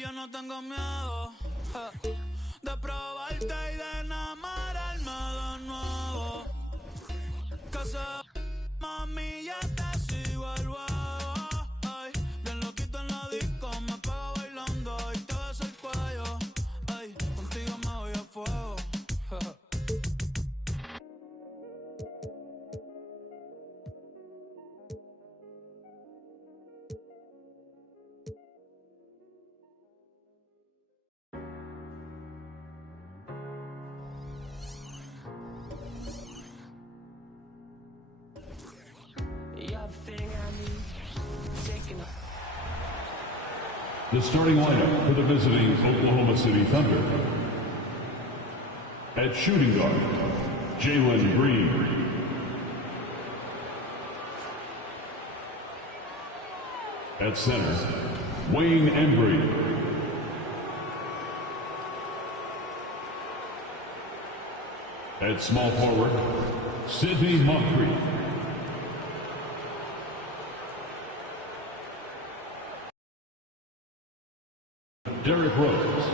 y yo no tengo miedo de probarte y de enamorarme de nuevo. Que se mami, ya te sigo el huevo. Ay, bien loquito en la disco, me pego bailando y te beso el cuello. Ay, contigo me voy a fuego. The starting lineup for the visiting Oklahoma City Thunder. At shooting guard, Jalen Green. At center, Wayne Embry. At small forward, Sidney Moncrief. Derrick Rose.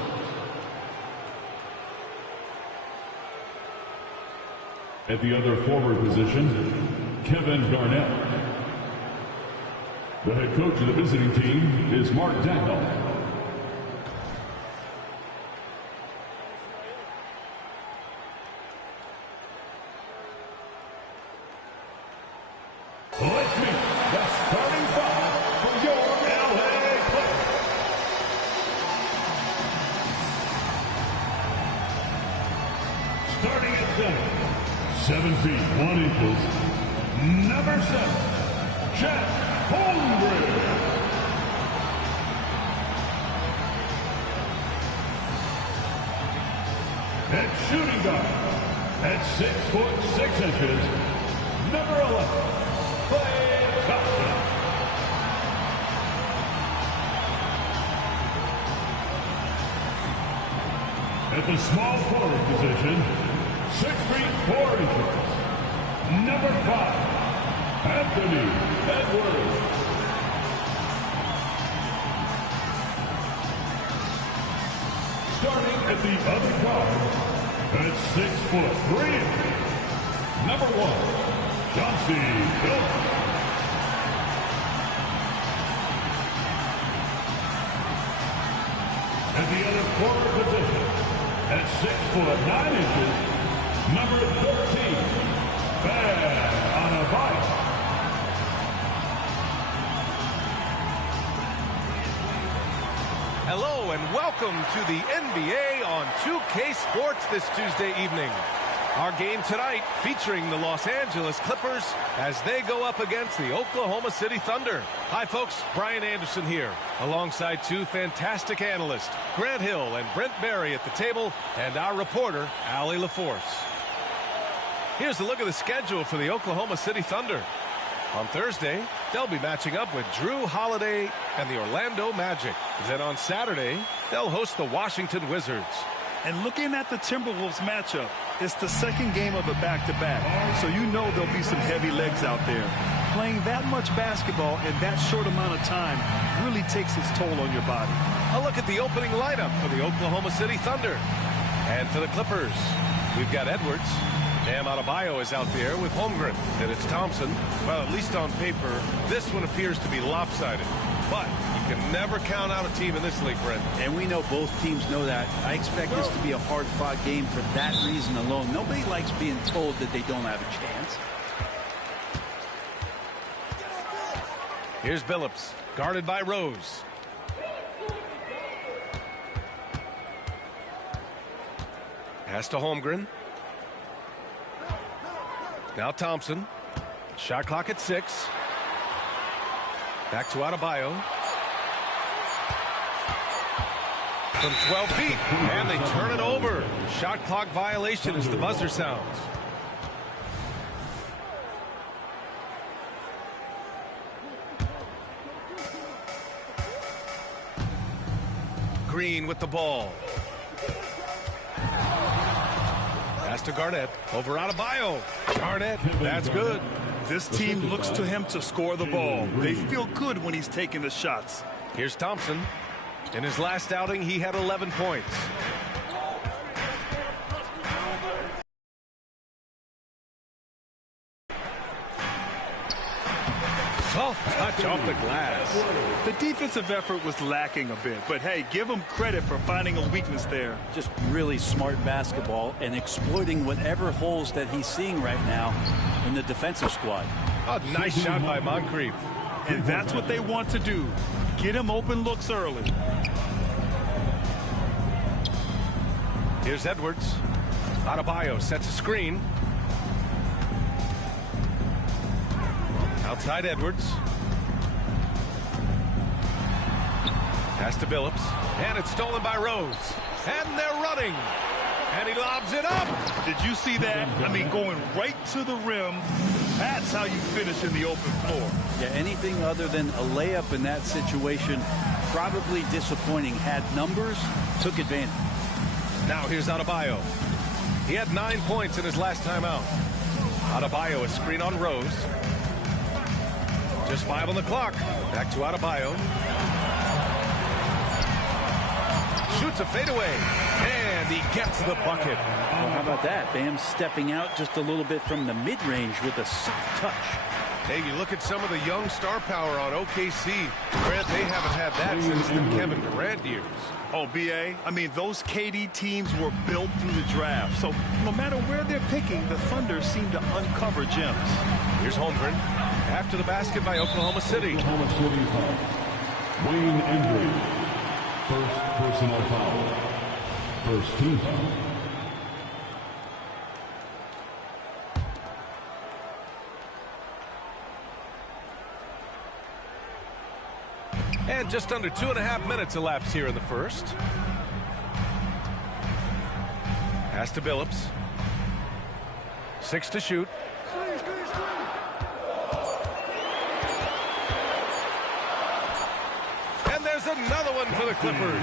At the other forward position, Kevin Garnett. The head coach of the visiting team is Mark Dagnall. Let's meet the starting five for your LA Clippers. Starting at center, 7 feet 1 inches, number 7, Chet Holmgren. At shooting guard, at 6 foot 6 inches, number 11, Klay Thompson. At the small forward position, 6 feet 4 inches, number 5, Anthony Edwards. Starting at the other guard, at 6 foot 3 inches, number 1, Chauncey Billups. At the other forward position, at 6 foot 9 inches, number 13, Bam Adebayo. Hello and welcome to the NBA on 2K Sports this Tuesday evening. Our game tonight featuring the Los Angeles Clippers as they go up against the Oklahoma City Thunder. Hi folks, Brian Anderson here, alongside two fantastic analysts, Grant Hill and Brent Barry at the table, and our reporter, Allie LaForce. Here's a look at the schedule for the Oklahoma City Thunder. On Thursday, they'll be matching up with Drew Holiday and the Orlando Magic. Then on Saturday, they'll host the Washington Wizards. And looking at the Timberwolves matchup, it's the second game of a back-to-back, so you know there'll be some heavy legs out there. Playing that much basketball in that short amount of time really takes its toll on your body. A look at the opening lineup for the Oklahoma City Thunder. And for the Clippers, we've got Edwards. Bam Adebayo is out there with Holmgren. And it's Thompson. Well, at least on paper, this one appears to be lopsided. But you can never count out a team in this league, Brent. And we know both teams know that. I expect this to be a hard-fought game for that reason alone. Nobody likes being told that they don't have a chance. Here's Billups, guarded by Rose. Pass to Holmgren. Now Thompson. Shot clock at 6. Back to Adebayo. From 12 feet. And they turn it over. Shot clock violation as the buzzer sounds. Green with the ball. Pass to Garnett. Over Adebayo. Garnett. That's good. This team looks to him to score the ball. They feel good when he's taking the shots. Here's Thompson. In his last outing, he had 11 points. Soft touch off the glass. The defensive effort was lacking a bit, but hey, give him credit for finding a weakness there. Just really smart basketball and exploiting whatever holes that he's seeing right now in the defensive squad. A nice shot by Moncrief. And that's what they want to do. Get him open looks early. Here's Edwards. Adebayo sets a screen. Outside Edwards. Pass to Billups. And it's stolen by Rose. And they're running. And he lobs it up. Did you see that? I mean, going right to the rim. That's how you finish in the open floor. Yeah, anything other than a layup in that situation, probably disappointing. Had numbers, took advantage. Now here's Adebayo. He had 9 points in his last time out. Adebayo, a screen on Rose. Just 5 on the clock. Back to Adebayo. Shoots a fadeaway. And he gets the bucket. Well, how about that? Bam stepping out just a little bit from the mid-range with a soft touch. Hey, you look at some of the young star power on OKC. Grant, they haven't had that since the Kevin Garnett years. Oh, B.A., I mean, those KD teams were built through the draft. So no matter where they're picking, the Thunder seem to uncover gems. Here's Holmgren. After the basket by Oklahoma City. Oklahoma City foul. Wayne Embry. First personal foul. First team foul. And just under 2.5 minutes elapsed here in the first. Pass to Billups. 6 to shoot. And there's another one for the Clippers.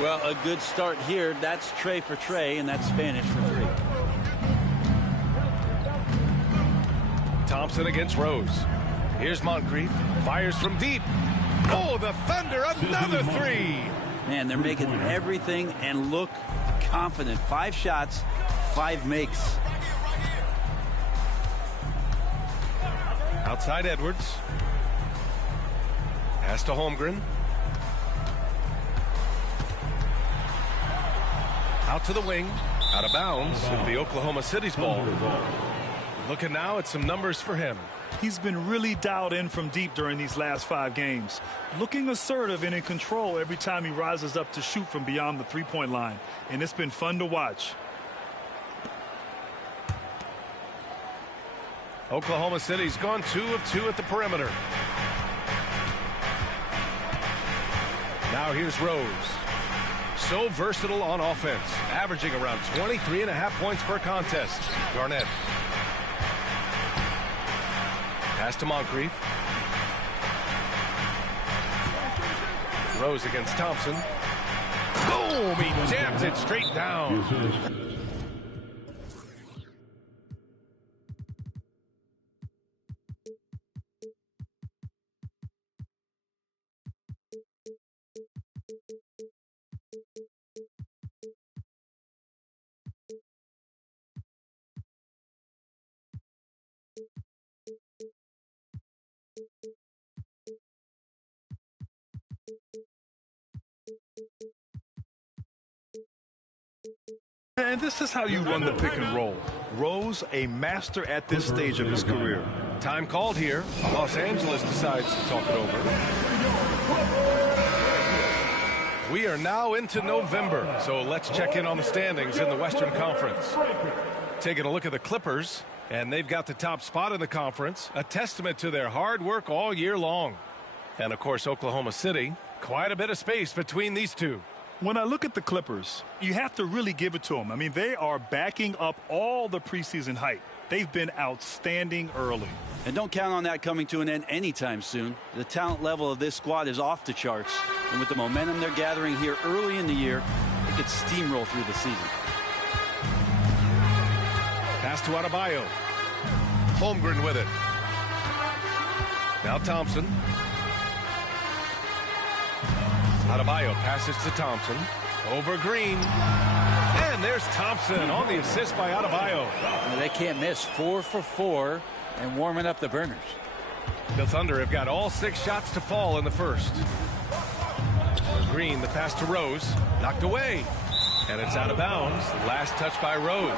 Well, a good start here. That's Trey for Trey, and that's Spanish for 3. Thompson against Rose. Here's Moncrief. Fires from deep. Oh, the Thunder, another 3. Man, they're making everything and look confident. 5 shots, 5 makes. Outside Edwards. Pass to Holmgren. Out to the wing. Out of bounds. It'll be Oklahoma City's ball. Looking now at some numbers for him. He's been really dialed in from deep during these last 5 games. Looking assertive and in control every time he rises up to shoot from beyond the three-point line. And it's been fun to watch. Oklahoma City's gone 2 of 2 at the perimeter. Now here's Rose. So versatile on offense, averaging around 23.5 points per contest. Garnett. Pass to Moncrief. Rose against Thompson. Boom! He jams it straight down. And this is how you run the pick and roll. Rose, a master at this stage of his career. Time called here. Los Angeles decides to talk it over. We are now into November, so let's check in on the standings in the Western Conference. Taking a look at the Clippers, and they've got the top spot in the conference, a testament to their hard work all year long. And, of course, Oklahoma City, quite a bit of space between these two. When I look at the Clippers, you have to really give it to them. I mean, they are backing up all the preseason hype. They've been outstanding early. And don't count on that coming to an end anytime soon. The talent level of this squad is off the charts. And with the momentum they're gathering here early in the year, they could steamroll through the season. Pass to Adebayo. Holmgren with it. Now Thompson. Adebayo passes to Thompson. Over Green. And there's Thompson on the assist by Adebayo. Well, they can't miss. 4 for 4 and warming up the burners. The Thunder have got all 6 shots to fall in the first. Green, the pass to Rose. Knocked away. And it's out of bounds. Last touch by Rose.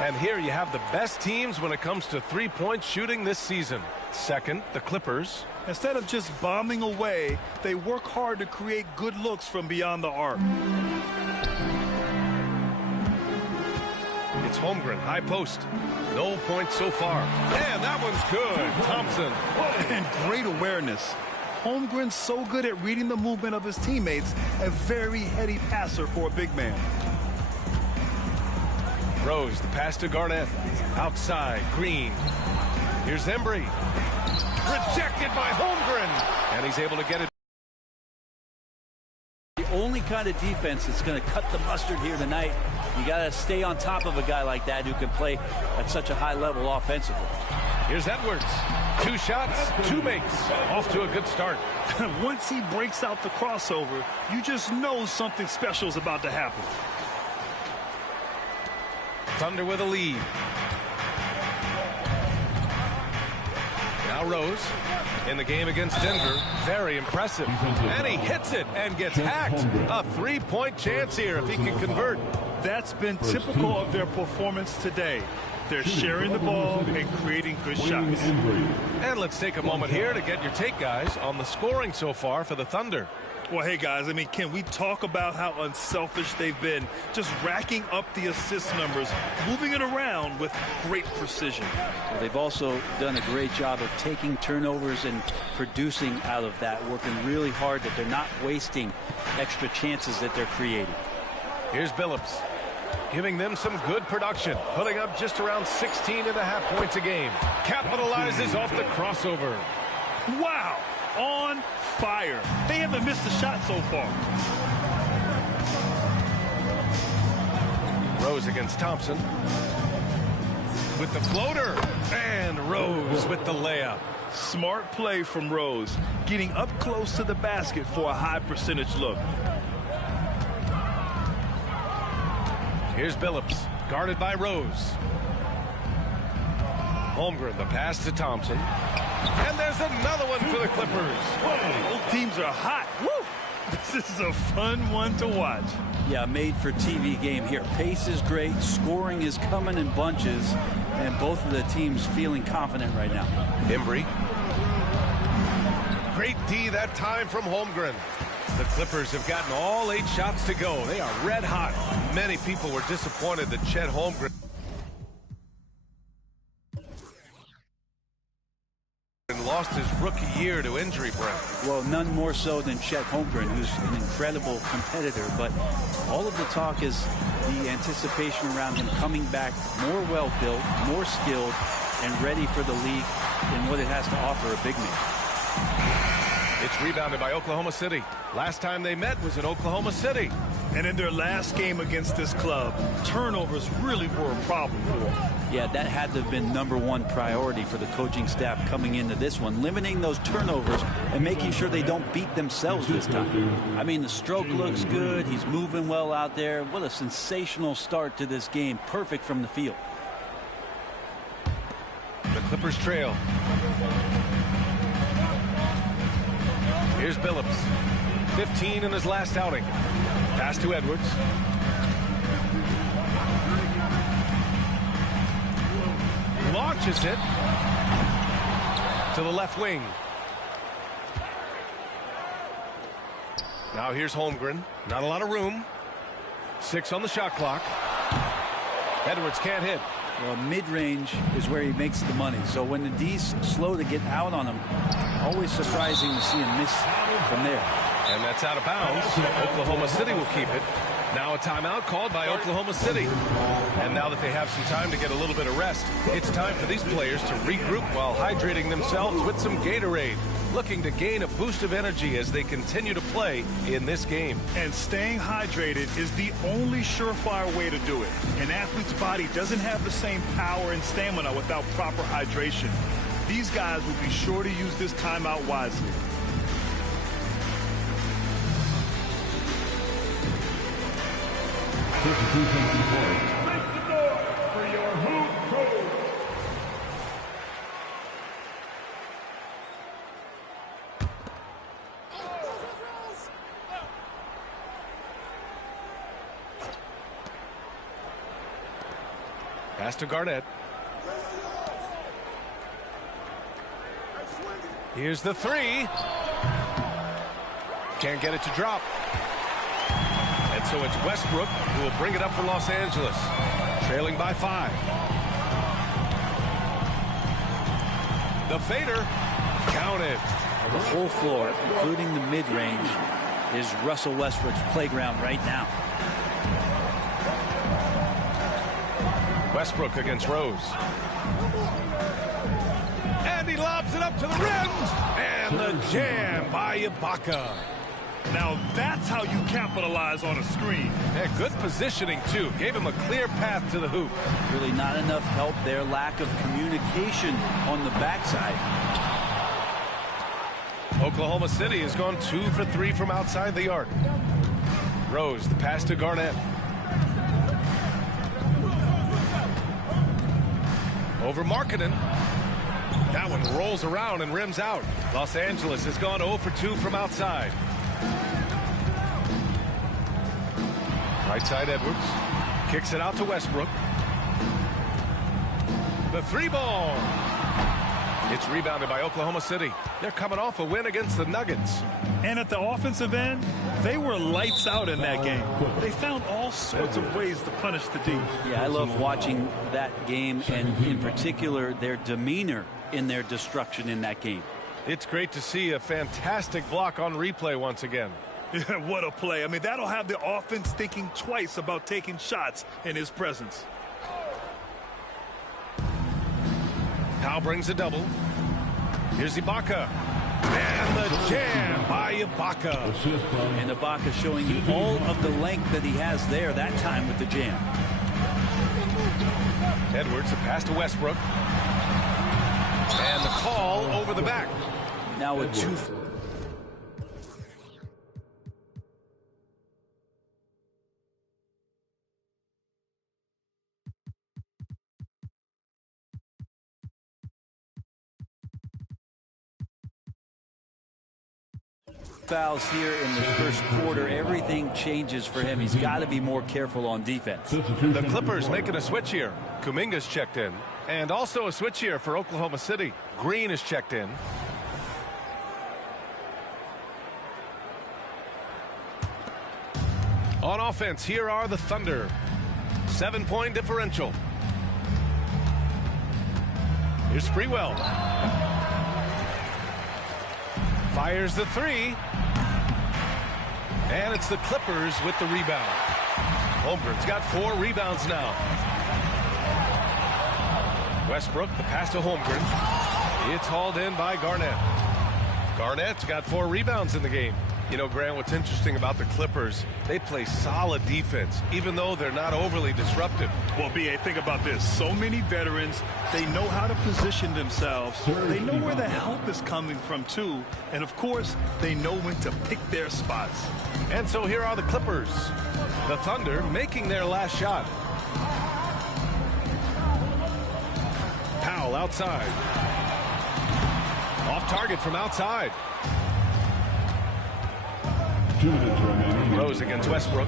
And here you have the best teams when it comes to three-point shooting this season. Second, the Clippers. Instead of just bombing away, they work hard to create good looks from beyond the arc. It's Holmgren, high post. No points so far. And that one's good. Thompson. And great awareness. Holmgren's so good at reading the movement of his teammates, a very heady passer for a big man. Rose, the pass to Garnett. Outside, Green. Here's Embry. Rejected by Holmgren. And he's able to get it. The only kind of defense that's going to cut the mustard here tonight, you got to stay on top of a guy like that who can play at such a high level offensively. Here's Edwards. 2 shots, 2 makes. Off to a good start. Once he breaks out the crossover, you just know something special is about to happen. Thunder with a lead. Now Rose in the game against Denver. Very impressive. And he hits it and gets hacked. A 3-point chance here if he can convert. That's been typical of their performance today. They're sharing the ball and creating good shots. And let's take a moment here to get your take, guys, on the scoring so far for the Thunder. Well, hey, guys, I mean, can we talk about how unselfish they've been? Just racking up the assist numbers, moving it around with great precision. Well, they've also done a great job of taking turnovers and producing out of that, working really hard that they're not wasting extra chances that they're creating. Here's Billups, giving them some good production, putting up just around 16.5 points a game. Capitalizes off the crossover. Wow, on fire. They haven't missed a shot so far. Rose against Thompson. With the floater. And Rose with the layup. Smart play from Rose, getting up close to the basket for a high percentage look. Here's Billups, guarded by Rose. Holmgren, the pass to Thompson. And there's another one for the Clippers. Both teams are hot. Woo! This is a fun one to watch. Yeah, made for TV game here. Pace is great. Scoring is coming in bunches. And both of the teams feeling confident right now. Embry. Great D that time from Holmgren. The Clippers have gotten all 8 shots to go. They are red hot. Many people were disappointed that Chet Holmgren lost his rookie year to injury, Brent. Well, none more so than Chet Holmgren, who's an incredible competitor. But all of the talk is the anticipation around him coming back more well-built, more skilled, and ready for the league in what it has to offer a big man. It's rebounded by Oklahoma City. Last time they met was in Oklahoma City. And in their last game against this club, turnovers really were a problem for them. Yeah, that had to have been #1 priority for the coaching staff coming into this one, limiting those turnovers and making sure they don't beat themselves this time. I mean, the stroke looks good. He's moving well out there. What a sensational start to this game. Perfect from the field. The Clippers trail. Here's Billups. 15 in his last outing. Pass to Edwards. Launches it to the left wing. Now here's Holmgren. Not a lot of room. 6 on the shot clock. Edwards can't hit. Well, mid-range is where he makes the money. So when the D's slow to get out on him, always surprising to see him miss from there. And that's out of bounds. Oklahoma City will keep it. Now a timeout called by Oklahoma City. And now that they have some time to get a little bit of rest, it's time for these players to regroup while hydrating themselves with some Gatorade, looking to gain a boost of energy as they continue to play in this game. And staying hydrated is the only surefire way to do it. An athlete's body doesn't have the same power and stamina without proper hydration. These guys will be sure to use this timeout wisely. Substitution report. Make some noise for your hoop coach. Pass to Garnett. Here's the three. Can't get it to drop. And so it's Westbrook who will bring it up for Los Angeles. Trailing by 5. The fader. Counted. The whole floor, including the mid-range, is Russell Westbrook's playground right now. Westbrook against Rose. And he lobs it up to the rim. And the jam by Ibaka. Now that's how you capitalize on a screen. Yeah, good positioning, too. Gave him a clear path to the hoop. Really not enough help there. Lack of communication on the backside. Oklahoma City has gone 2 for 3 from outside the arc. Rose, the pass to Garnett. Over Markkanen. That one rolls around and rims out. Los Angeles has gone 0 for 2 from outside. Right side Edwards. Kicks it out to Westbrook. The 3-ball. It's rebounded by Oklahoma City. They're coming off a win against the Nuggets. And at the offensive end, they were lights out in that game. They found all sorts of ways to punish the D. Yeah, I love watching that game, and in particular, their demeanor in their destruction in that game. It's great to see a fantastic block on replay once again. Yeah, what a play. I mean, that'll have the offense thinking twice about taking shots in his presence. Powell brings a double. Here's Ibaka. And the jam by Ibaka. And Ibaka showing you all of the length that he has there that time with the jam. Edwards, a pass to Westbrook. And the call over the back. Now a 2. Fouls here in the first quarter. Everything changes for him. He's got to be more careful on defense. The Clippers making a switch here. Kuminga's checked in. And also a switch here for Oklahoma City. Green is checked in. On offense, here are the Thunder. 7-point differential. Here's Sprewell. Fires the 3. And it's the Clippers with the rebound. Holmgren's got 4 rebounds now. Westbrook, the pass to Holmgren. It's hauled in by Garnett. Garnett's got 4 rebounds in the game. You know, Grant, what's interesting about the Clippers, they play solid defense, even though they're not overly disruptive. Well, B.A., think about this. So many veterans, they know how to position themselves. They know where the help is coming from, too. And, of course, they know when to pick their spots. And so here are the Clippers. The Thunder making their last shot. Powell outside. Off target from outside. 2 minutes remaining. Rose against Westbrook.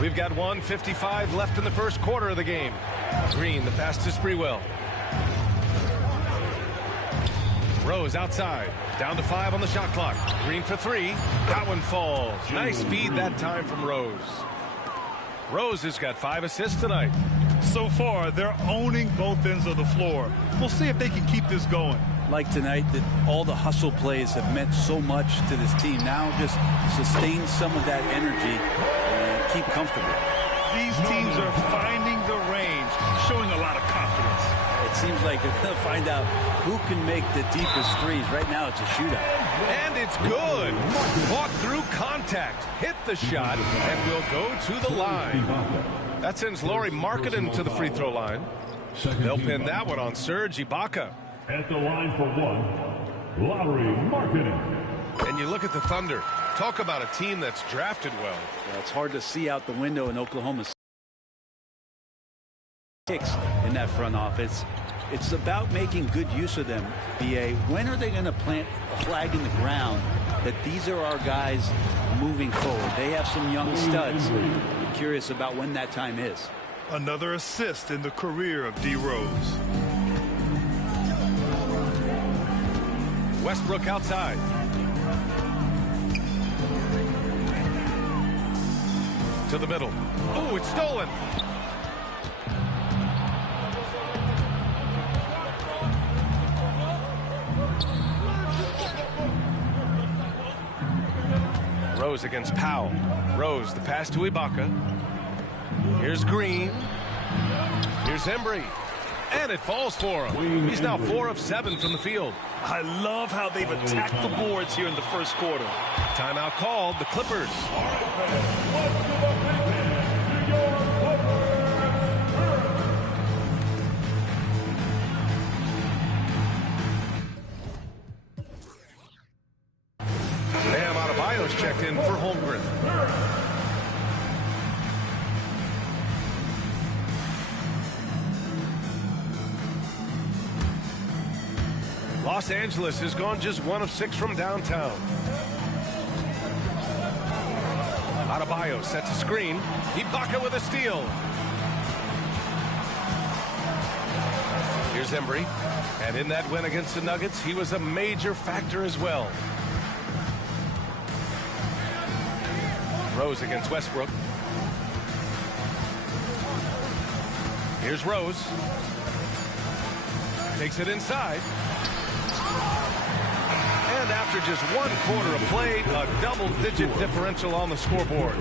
We've got 1:55 left in the first quarter of the game. Green, the pass to Sprewell. Rose outside. Down to 5 on the shot clock. Green for 3. That one falls. Nice feed that time from Rose. Rose has got 5 assists tonight. So far, they're owning both ends of the floor. We'll see if they can keep this going. Like tonight, that all the hustle plays have meant so much to this team. Now just sustain some of that energy and keep comfortable. These teams are finding the range, showing a lot of confidence. It seems like they're going to find out who can make the deepest threes. Right now, it's a shootout. And it's good. Fought through contact. Hit the shot and will go to the line. That sends Lauri Markkanen to the free throw line. They'll pin that one on Serge Ibaka. At the line for 1, Lauri Markkanen. And you look at the Thunder. Talk about a team that's drafted well. It's hard to see out the window in Oklahoma kicks in that front office. It's about making good use of them. BA, when are they going to plant a flag in the ground that these are our guys moving forward? They have some young studs. I'm curious about when that time is. Another assist in the career of D. Rose. Westbrook outside. To the middle. Oh, it's stolen. Rose against Powell. Rose, the pass to Ibaka. Here's Green. Here's Embry. And it falls for him. He's now 4 of 7 from the field. I love how they've attacked the boards here in the first quarter. Timeout called, the Clippers. Bam Adebayo's checked in for Holmgren. Los Angeles has gone just 1 of 6 from downtown. Adebayo sets a screen. Ibaka with a steal. Here's Embry. And in that win against the Nuggets, he was a major factor as well. Rose against Westbrook. Here's Rose. Takes it inside. And after just 1 quarter of play, a double-digit differential on the scoreboard.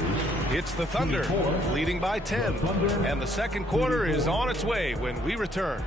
It's the Thunder leading by 10. And the second quarter is on its way when we return.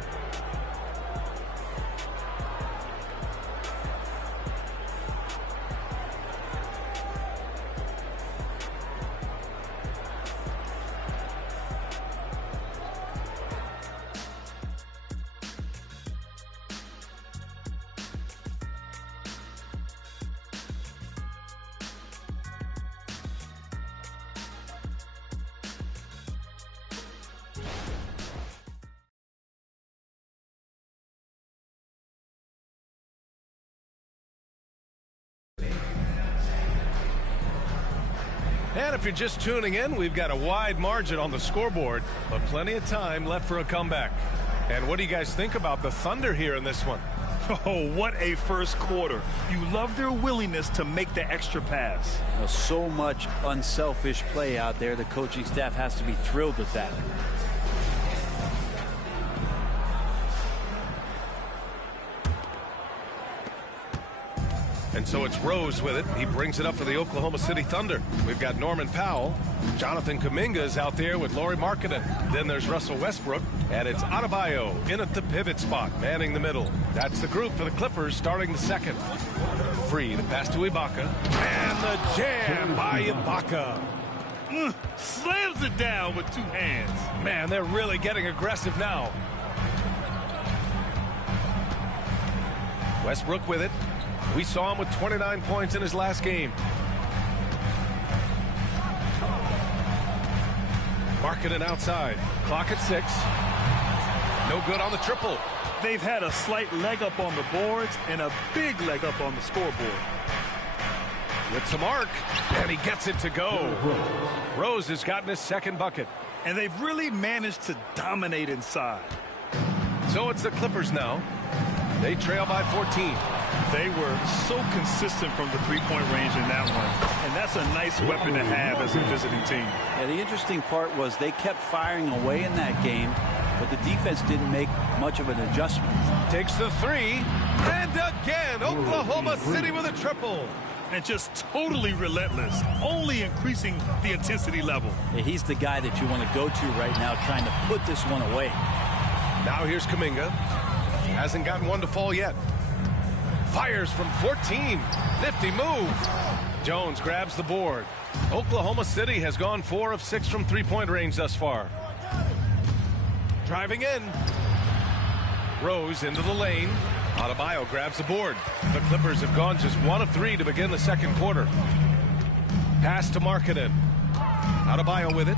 And if you're just tuning in, we've got a wide margin on the scoreboard, but plenty of time left for a comeback. And what do you guys think about the Thunder here in this one? Oh, what a first quarter. You love their willingness to make the extra pass. So much unselfish play out there. The coaching staff has to be thrilled with that. And so it's Rose with it. He brings it up for the Oklahoma City Thunder. We've got Norman Powell. Jonathan Kuminga is out there with Lauri Markkanen. Then there's Russell Westbrook. And it's Adebayo in at the pivot spot, manning the middle. That's the group for the Clippers starting the second. Free, the pass to Ibaka. And the jam by Ibaka. Slams it down with 2 hands. Man, they're really getting aggressive now. Westbrook with it. We saw him with 29 points in his last game. Markkanen outside. Clock at 6. No good on the triple. They've had a slight leg up on the boards and a big leg up on the scoreboard. With some arc, and he gets it to go. Rose has gotten his second bucket. And they've really managed to dominate inside. So it's the Clippers now. They trail by 14. They were so consistent from the three-point range in that one. And that's a nice weapon to have as a visiting team. Yeah, the interesting part was they kept firing away in that game, but the defense didn't make much of an adjustment. Takes the 3. And again, Oklahoma City with a triple. And just totally relentless, only increasing the intensity level. Yeah, he's the guy that you want to go to right now, trying to put this one away. Now here's Kuminga. Hasn't gotten one to fall yet. Fires from 14. Nifty move. Jones grabs the board. Oklahoma City has gone 4 of 6 from three-point range thus far. Driving in. Rose into the lane. Adebayo grabs the board. The Clippers have gone just 1 of 3 to begin the second quarter. Pass to Markkanen. Adebayo with it.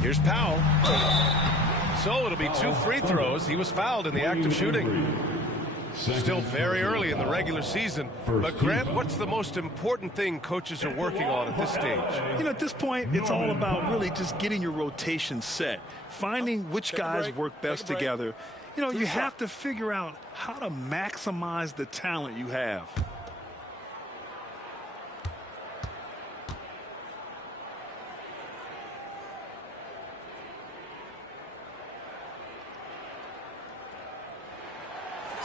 Here's Powell. So it'll be 2 free throws. He was fouled in the act of shooting. Still very early in the regular season. But Grant, what's the most important thing coaches are working on at this stage? You know, at this point, it's all about really just getting your rotation set. Finding which guys work best together. You know, you have to figure out how to maximize the talent you have.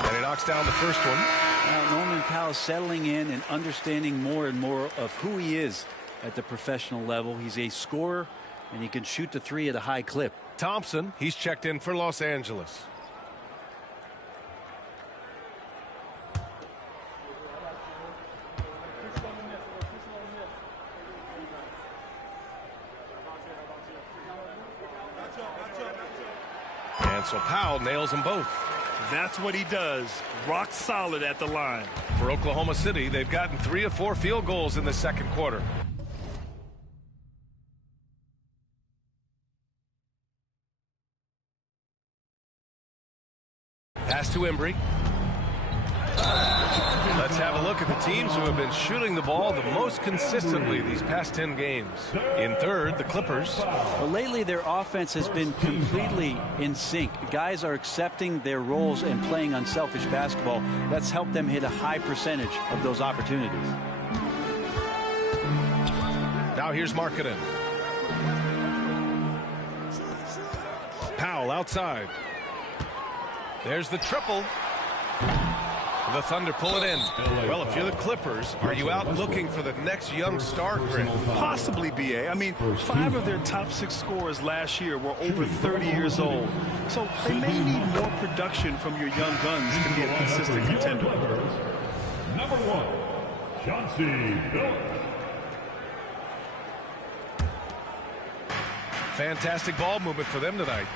And he knocks down the first one. Now, Norman Powell settling in and understanding more and more of who he is at the professional level. He's a scorer, and he can shoot the 3 at a high clip. Thompson, he's checked in for Los Angeles. And so Powell nails them both. That's what he does. Rock solid at the line. For Oklahoma City, they've gotten 3 of 4 field goals in the second quarter. Pass to Embry. Let's have a look at the teams who have been shooting the ball the most consistently these past 10 games. In third, the Clippers. Well, lately their offense has been completely in sync. Guys are accepting their roles and playing unselfish basketball. That's helped them hit a high percentage of those opportunities. Now here's Markkanen. Powell outside. There's the triple. The Thunder pull it in. Well, if you're the Clippers, are you out looking for the next young star, Grant? Possibly, B.A. I mean, 5 of their top 6 scorers last year were over 30 years old. So they may need more production from your young guns to be a consistent contender. Number 1, Chauncey Billups. Fantastic ball movement for them tonight.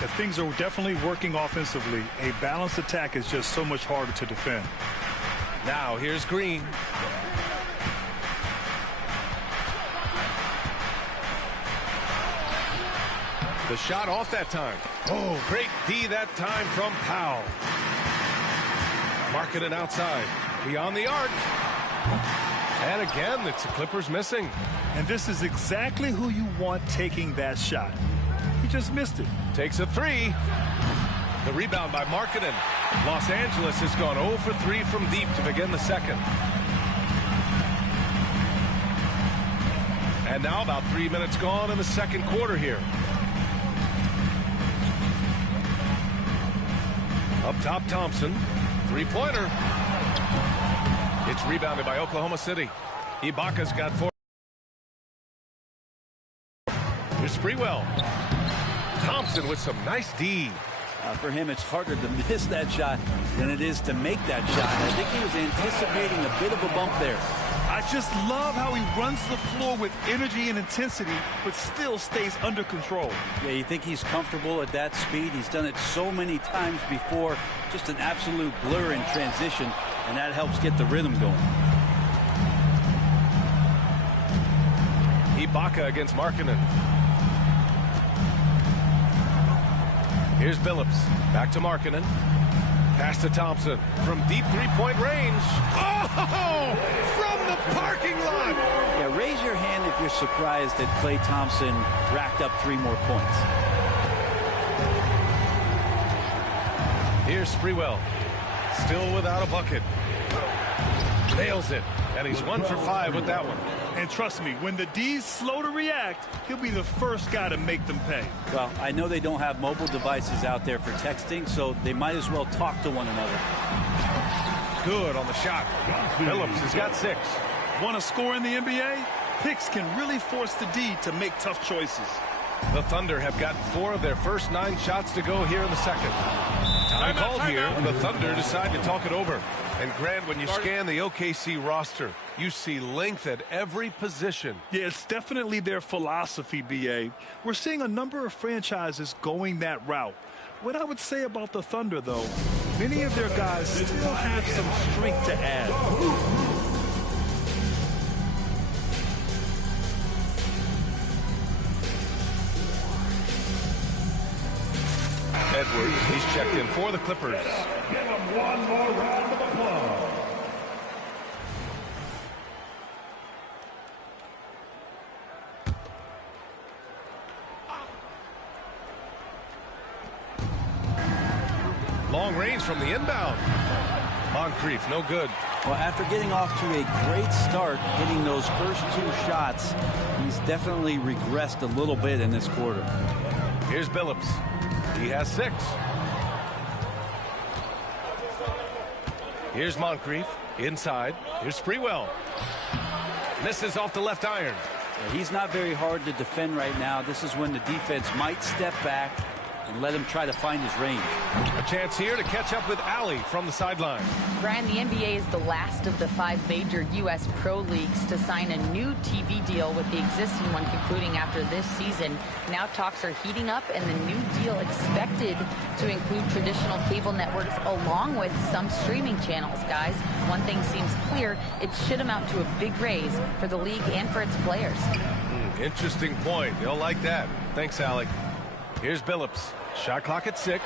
The things are definitely working offensively. A balanced attack is just so much harder to defend. Now here's Green. The shot off that time. Oh, great D that time from Powell. Markkanen outside. Beyond the arc. And again, it's the Clippers missing. And this is exactly who you want taking that shot. He just missed it. Takes a 3. The rebound by Markkanen. Los Angeles has gone 0 for 3 from deep to begin the second. And now about 3 minutes gone in the second quarter here. Up top, Thompson. 3-pointer. It's rebounded by Oklahoma City. Ibaka's got 4. Here's Sprewell. Thompson with some nice D. For him, it's harder to miss that shot than it is to make that shot. I think he was anticipating a bit of a bump there. I just love how he runs the floor with energy and intensity, but still stays under control. Yeah, you think he's comfortable at that speed. He's done it so many times before. Just an absolute blur in transition, and that helps get the rhythm going. Ibaka against Markkanen. Here's Billups. Back to Markkanen. Pass to Thompson. From deep 3-point range. Oh! From the parking lot! Yeah, raise your hand if you're surprised that Klay Thompson racked up 3 more points. Here's Sprewell. Still without a bucket. Nails it. And he's 1 for 5 with that one. And trust me, when the D's slow to react, he'll be the first guy to make them pay. Well, I know they don't have mobile devices out there for texting, so they might as well talk to one another. Good on the shot. Billups has got 6. Want to score in the NBA? Picks can really force the D to make tough choices. The Thunder have gotten 4 of their first 9 shots to go here in the second. Time called here. The Thunder decide to talk it over. And Grant, when you scan the OKC roster, you see length at every position. Yeah, it's definitely their philosophy, B.A. We're seeing a number of franchises going that route. What I would say about the Thunder, though, many of their guys still have some strength to add. Edwards, he's checked in for the Clippers. Give him one more round of applause. Long range from the inbound. Moncrief, no good. Well, after getting off to a great start, hitting those first 2 shots, he's definitely regressed a little bit in this quarter. Here's Billups. He has 6. Here's Moncrief. Inside. Here's Sprewell. Misses off the left iron. He's not very hard to defend right now. This is when the defense might step back and let him try to find his range. A chance here to catch up with Allie from the sideline. Brian, the NBA is the last of the 5 major U.S. pro leagues to sign a new TV deal, with the existing one concluding after this season. Now talks are heating up, and the new deal expected to include traditional cable networks along with some streaming channels. Guys, one thing seems clear: it should amount to a big raise for the league and for its players. Interesting point. You'll like that. Thanks, Allie. Here's Billups. Shot clock at 6.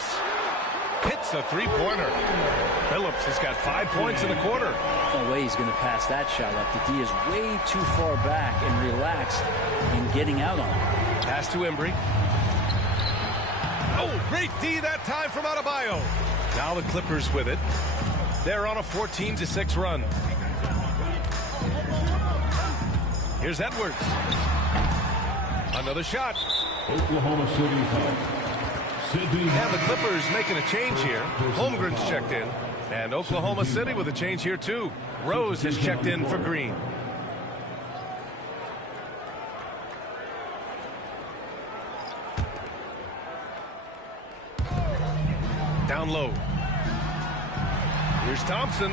Hits a 3-pointer. Billups has got 5 points in the quarter. No way he's going to pass that shot up. The D is way too far back and relaxed in getting out on it. Pass to Embry. Oh, great D that time from Adebayo. Now the Clippers with it. They're on a 14-6 run. Here's Edwards. Another shot. Oklahoma City. Sidney. And the Clippers making a change here. Holmgren's checked in. And Oklahoma City with a change here too. Rose has checked in for Green. Down low. Here's Thompson.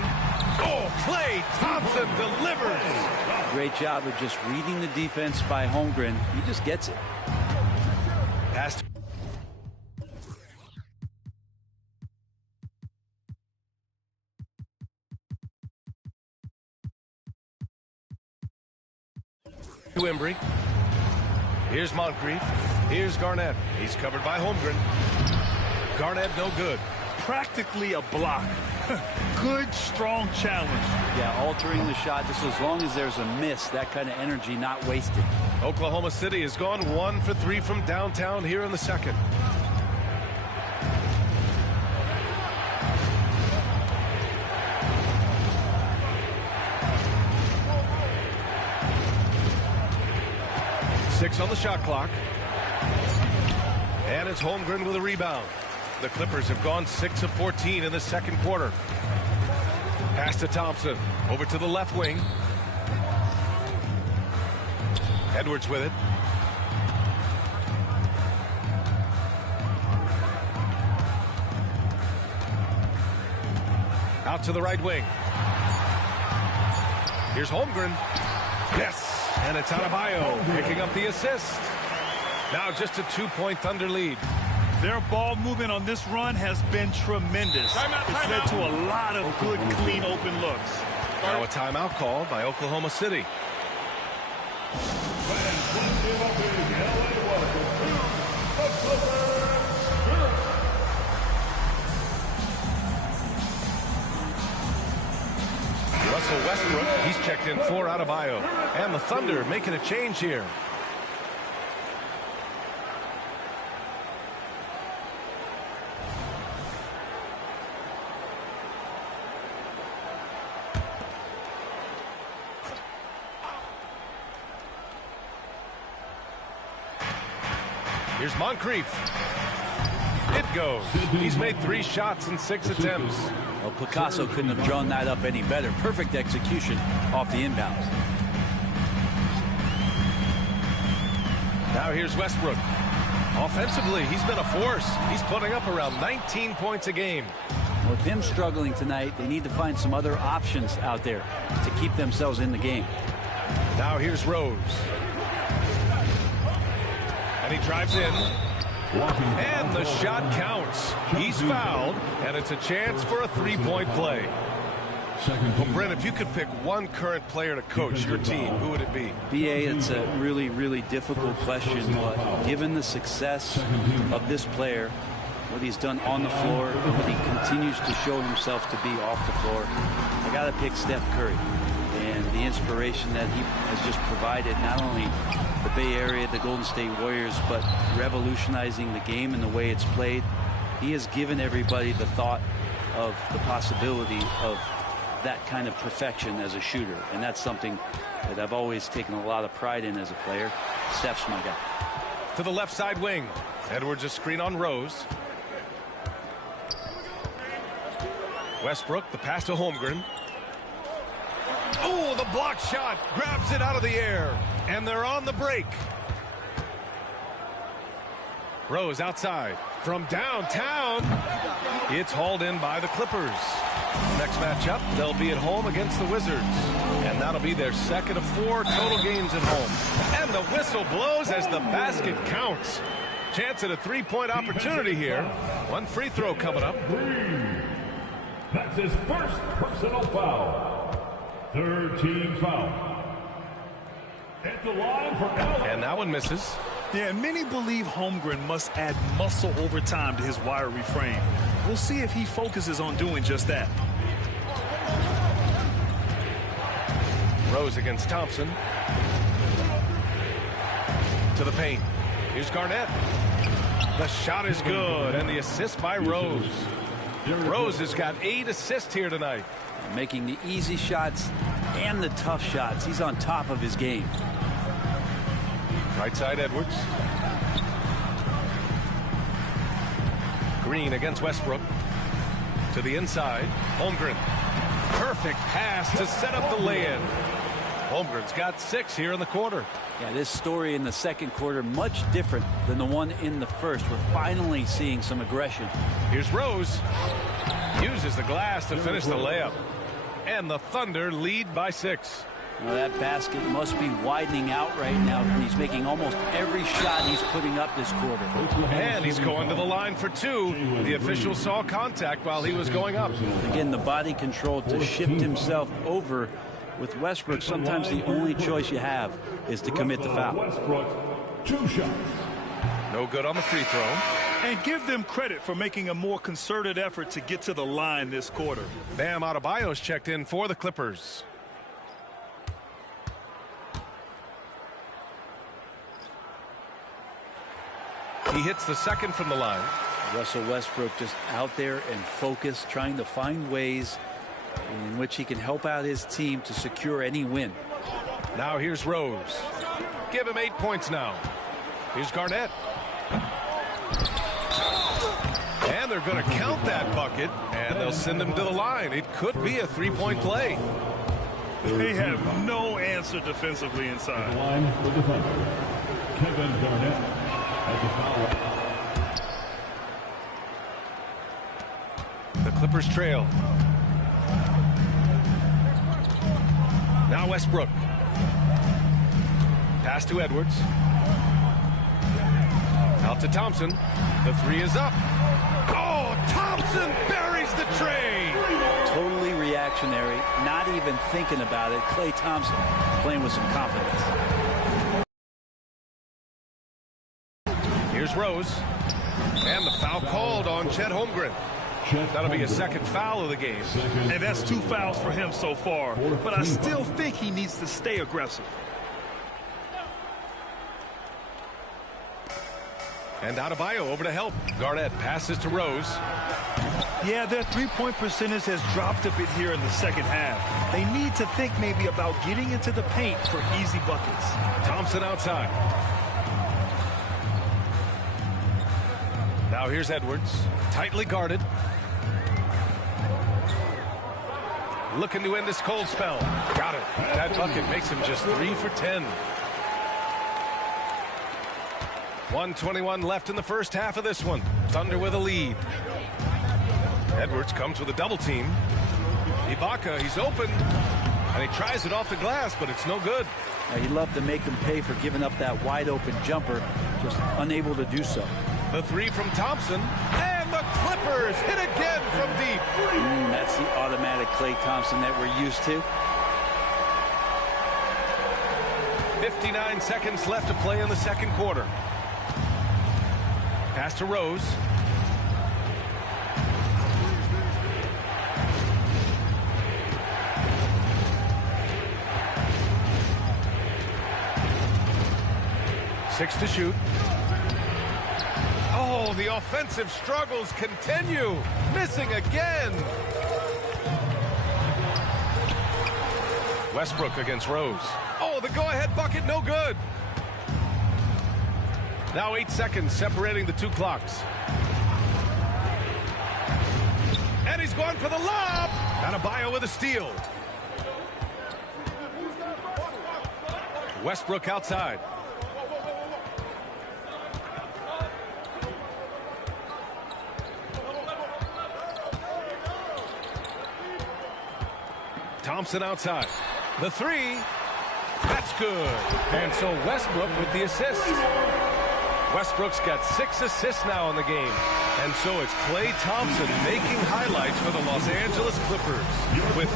Oh, Klay Thompson delivers. Great job of just reading the defense by Holmgren. He just gets it. Pass to Embry. Here's Moncrief. Here's Garnett. He's covered by Holmgren. Garnett no good. Practically a block. Good, strong challenge. Yeah, altering the shot just as long as there's a miss. That kind of energy not wasted. Oklahoma City has gone 1 for 3 from downtown here in the second. Six on the shot clock. And it's Holmgren with a rebound. The Clippers have gone 6 of 14 in the second quarter. Pass to Thompson. Over to the left wing. Edwards with it. Out to the right wing. Here's Holmgren. Yes. And it's Adebayo picking up the assist. Now just a 2-point Thunder lead. Their ball movement on this run has been tremendous. It's led to a lot of good, clean, open looks. Now a timeout called by Oklahoma City. Russell Westbrook, he's checked in for Adebayo. And the Thunder making a change here. Here's Moncrief. It goes. He's made 3 shots in 6 attempts. Well, Picasso couldn't have drawn that up any better. Perfect execution off the inbounds. Now here's Westbrook. Offensively, he's been a force. He's putting up around 19 points a game. With him struggling tonight, they need to find some other options out there to keep themselves in the game. Now here's Rose. And he drives in. And the shot counts. He's fouled, and it's a chance for a three-point play. Well, Brent, if you could pick one current player to coach your team, who would it be? BA, it's a really, really difficult question, but given the success of this player, what he's done on the floor, what he continues to show himself to be off the floor, I got to pick Steph Curry. And the inspiration that he has just provided, not only the Bay Area, the Golden State Warriors, but revolutionizing the game and the way it's played. He has given everybody the thought of the possibility of that kind of perfection as a shooter, and that's something that I've always taken a lot of pride in as a player. Steph's my guy. To the left side wing. Edwards a screen on Rose. Westbrook, the pass to Holmgren. Oh, the block shot. Grabs it out of the air. And they're on the break. Rose outside. From downtown. It's hauled in by the Clippers. Next matchup, they'll be at home against the Wizards. And that'll be their second of 4 total games at home. And the whistle blows as the basket counts. Chance at a three-point opportunity here. One free throw coming up. That's his first personal foul. Third team foul. At the line for Allen. And that one misses. Yeah, and many believe Holmgren must add muscle over time to his wiry frame. We'll see if he focuses on doing just that. Rose against Thompson. To the paint. Here's Garnett. The shot is good, and the assist by Rose. Rose has got 8 assists here tonight. Making the easy shots and the tough shots. He's on top of his game. Right side, Edwards. Green against Westbrook. To the inside. Holmgren. Perfect pass to set up the lay-in. Holmgren's got 6 here in the quarter. Yeah, this story in the second quarter much different than the one in the first. We're finally seeing some aggression. Here's Rose. Uses the glass to finish the layup. And the Thunder lead by 6. Well, that basket must be widening out right now. He's making almost every shot he's putting up this quarter. And he's going to the line for 2. The official saw contact while he was going up. Again, the body control to shift himself over. With Westbrook, sometimes the only choice you have is to commit the foul. Westbrook, 2 shots. No good on the free throw. And give them credit for making a more concerted effort to get to the line this quarter. Bam Adebayo's checked in for the Clippers. He hits the second from the line. Russell Westbrook just out there and focused, trying to find ways in which he can help out his team to secure any win. Now here's Rose. Give him 8 points now. Here's Garnett. And they're going to count that bucket, and they'll send him to the line. It could be a three-point play. They have no answer defensively inside. The line for the Thunder. Kevin Garnett at the foul. The Clippers trail. Now Westbrook. Pass to Edwards. Out to Thompson. The 3 is up. Oh, Thompson buries the tray. Totally reactionary, not even thinking about it. Klay Thompson playing with some confidence. Here's Rose. And the foul called on Chet Holmgren. That'll be a second foul of the game. And that's 2 fouls for him so far. But I still think he needs to stay aggressive. And Adebayo over to help. Garnett passes to Rose. Yeah, their three-point percentage has dropped a bit here in the second half. They need to think maybe about getting into the paint for easy buckets. Thompson outside. Now here's Edwards. Tightly guarded. Looking to end this cold spell. Got it. That bucket makes him just 3 for 10. 1:21 left in the first half of this one. Thunder with a lead. Edwards comes with a double team. Ibaka, he's open. And he tries it off the glass, but it's no good. He'd love to make them pay for giving up that wide open jumper. Just unable to do so. The three from Thompson, and the Clippers hit again from deep. That's the automatic Klay Thompson that we're used to. 59 seconds left to play in the second quarter. Pass to Rose. Six to shoot. Oh, the offensive struggles continue. Missing again. Westbrook against Rose. Oh, the go-ahead bucket, no good. Now 8 seconds separating the two clocks. And he's going for the lob. Adebayo with a steal. Westbrook outside. Thompson outside. The three. That's good. And so Westbrook with the assist. Westbrook's got 6 assists now in the game. And so it's Klay Thompson making highlights for the Los Angeles Clippers. With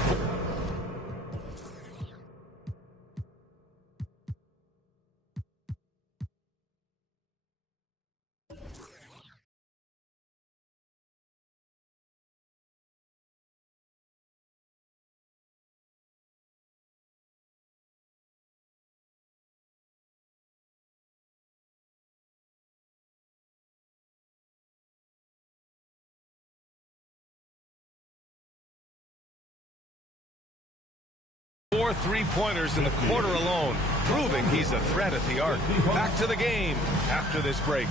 four three-pointers in the quarter alone, proving he's a threat at the arc. Back to the game after this break.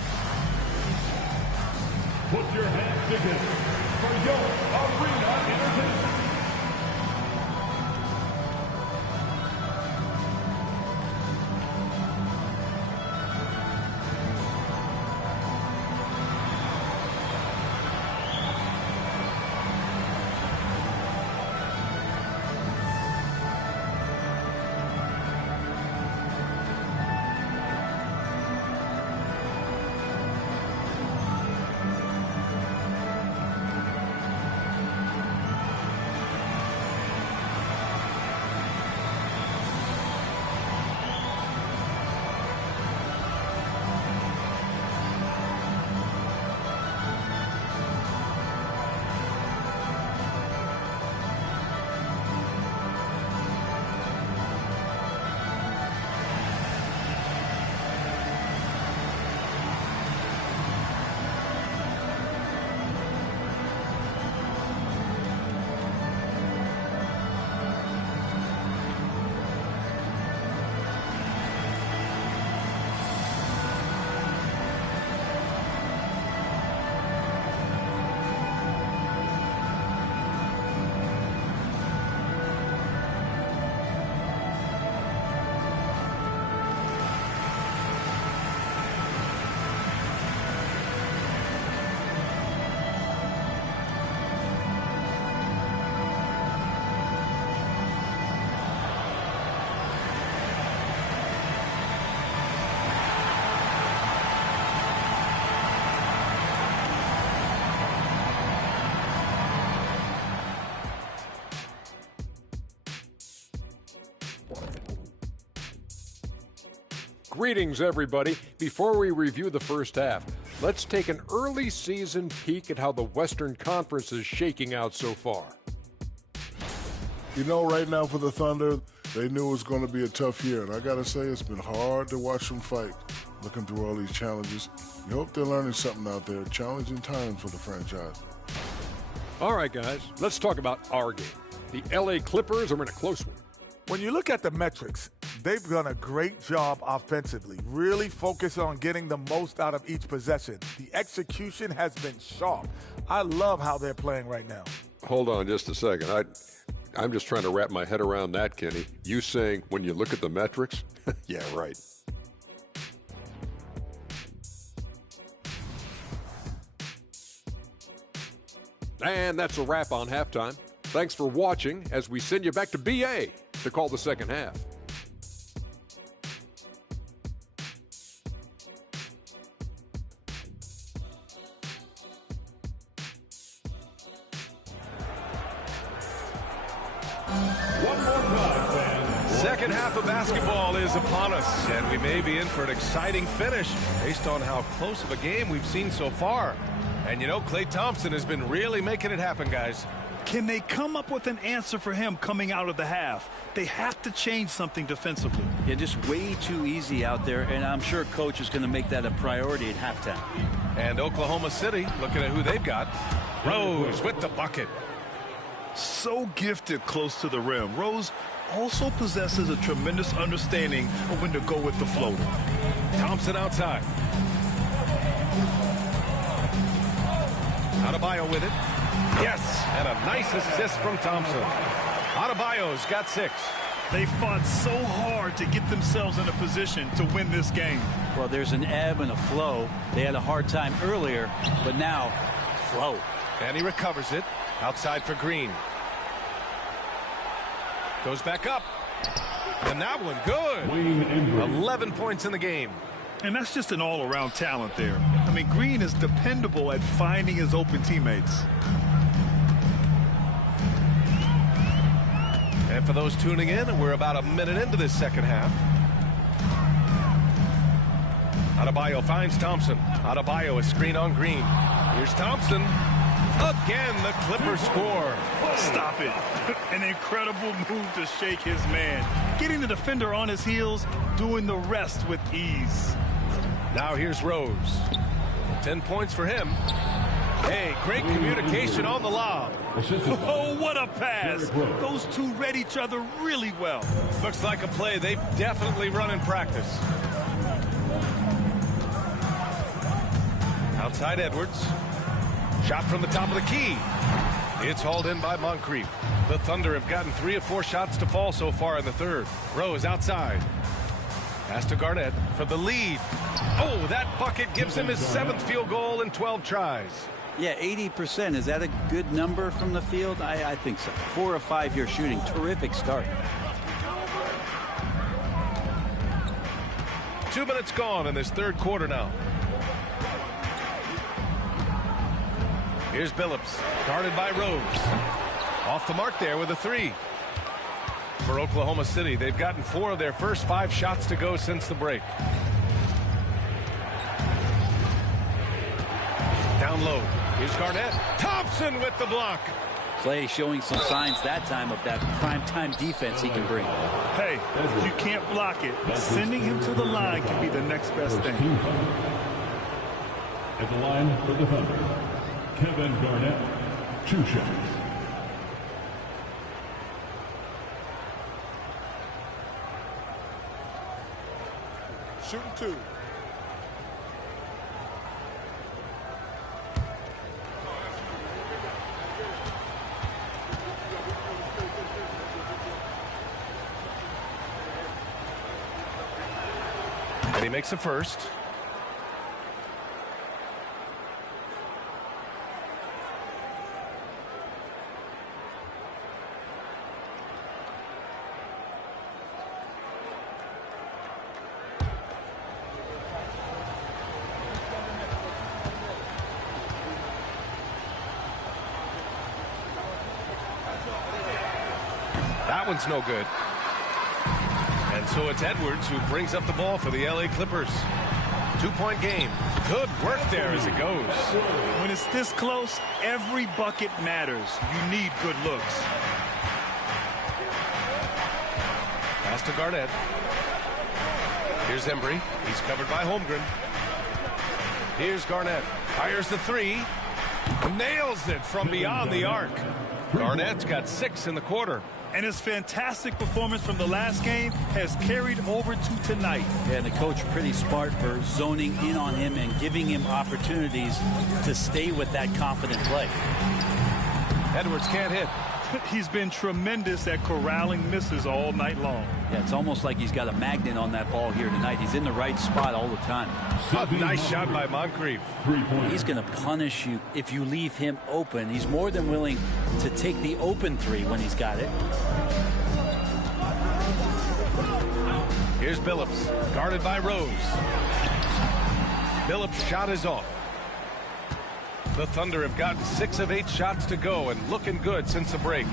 Put your hands together for your arena entertainment. Greetings, everybody. Before we review the first half, let's take an early season peek at how the Western Conference is shaking out so far. You know, right now for the Thunder, they knew it was going to be a tough year. And I got to say, it's been hard to watch them fight, looking through all these challenges. We hope they're learning something out there. Challenging times for the franchise. All right, guys, let's talk about our game. The LA Clippers are in a close one. When you look at the metrics, they've done a great job offensively, really focused on getting the most out of each possession. The execution has been sharp. I love how they're playing right now. Hold on just a second. I'm just trying to wrap my head around that, Kenny. You saying when you look at the metrics? Yeah, right. And that's a wrap on halftime. Thanks for watching as we send you back to BA to call the second half. One more time, fans. Second half of basketball is upon us, and we may be in for an exciting finish based on how close of a game we've seen so far. And you know, Klay Thompson has been really making it happen, guys. Can they come up with an answer for him coming out of the half? They have to change something defensively. Yeah, just way too easy out there, and I'm sure coach is going to make that a priority at halftime. And Oklahoma City, looking at who they've got. Rose with the bucket. So gifted close to the rim. Rose also possesses a tremendous understanding of when to go with the floater. Thompson outside. Adebayo with it. Yes, and a nice assist from Thompson. Adebayo's got 6. They fought so hard to get themselves in a position to win this game. Well, there's an ebb and a flow. They had a hard time earlier, but now, flow. And he recovers it. Outside for Green. Goes back up. And that one good. Wayne Embry. 11 points in the game. And that's just an all-around talent there. I mean, Green is dependable at finding his open teammates. And for those tuning in, we're about a minute into this second half. Adebayo finds Thompson. Adebayo, a screen on Green. Here's Thompson. Again, the Clippers score. Stop it. An incredible move to shake his man. Getting the defender on his heels, doing the rest with ease. Now here's Rose. 10 points for him. Hey, great communication on the lob. Oh, what a pass. Those two read each other really well. Looks like a play they've definitely run in practice. Outside Edwards. Shot from the top of the key. It's hauled in by Moncrief. The Thunder have gotten 3 of 4 shots to fall so far in the third. Rose outside. Pass to Garnett for the lead. Oh, that bucket gives him his 7th field goal in 12 tries. Yeah, 80%. Is that a good number from the field? I think so. 4 of 5 here shooting. Terrific start. 2 minutes gone in this third quarter now. Here's Billups, guarded by Rose. Off the mark there with a 3. For Oklahoma City, they've gotten 4 of their first 5 shots to go since the break. Down low. Here's Garnett. Thompson with the block. Klay showing some signs that time of that prime-time defense he can bring. Hey, if you can't block it, sending him to the line can be the next best thing. At the line for the Thunder, Kevin Garnett, 2 shots. Shooting 2. And he makes the first. That one's no good. And so it's Edwards who brings up the ball for the LA Clippers. 2-point game. Good work there as it goes. When it's this close, every bucket matters. You need good looks. Pass to Garnett. Here's Embry. He's covered by Holmgren. Here's Garnett. Fires the 3. Nails it from beyond the arc. Garnett's got 6 in the quarter. And his fantastic performance from the last game has carried over to tonight. Yeah, and the coach pretty smart for zoning in on him and giving him opportunities to stay with that confident play. Edwards can't hit. He's been tremendous at corralling misses all night long. Yeah, it's almost like he's got a magnet on that ball here tonight. He's in the right spot all the time. A nice shot by Moncrief. He's going to punish you if you leave him open. He's more than willing to take the open 3 when he's got it. Here's Billups, guarded by Rose. Billups' shot is off. The Thunder have gotten 6 of 8 shots to go and looking good since the break.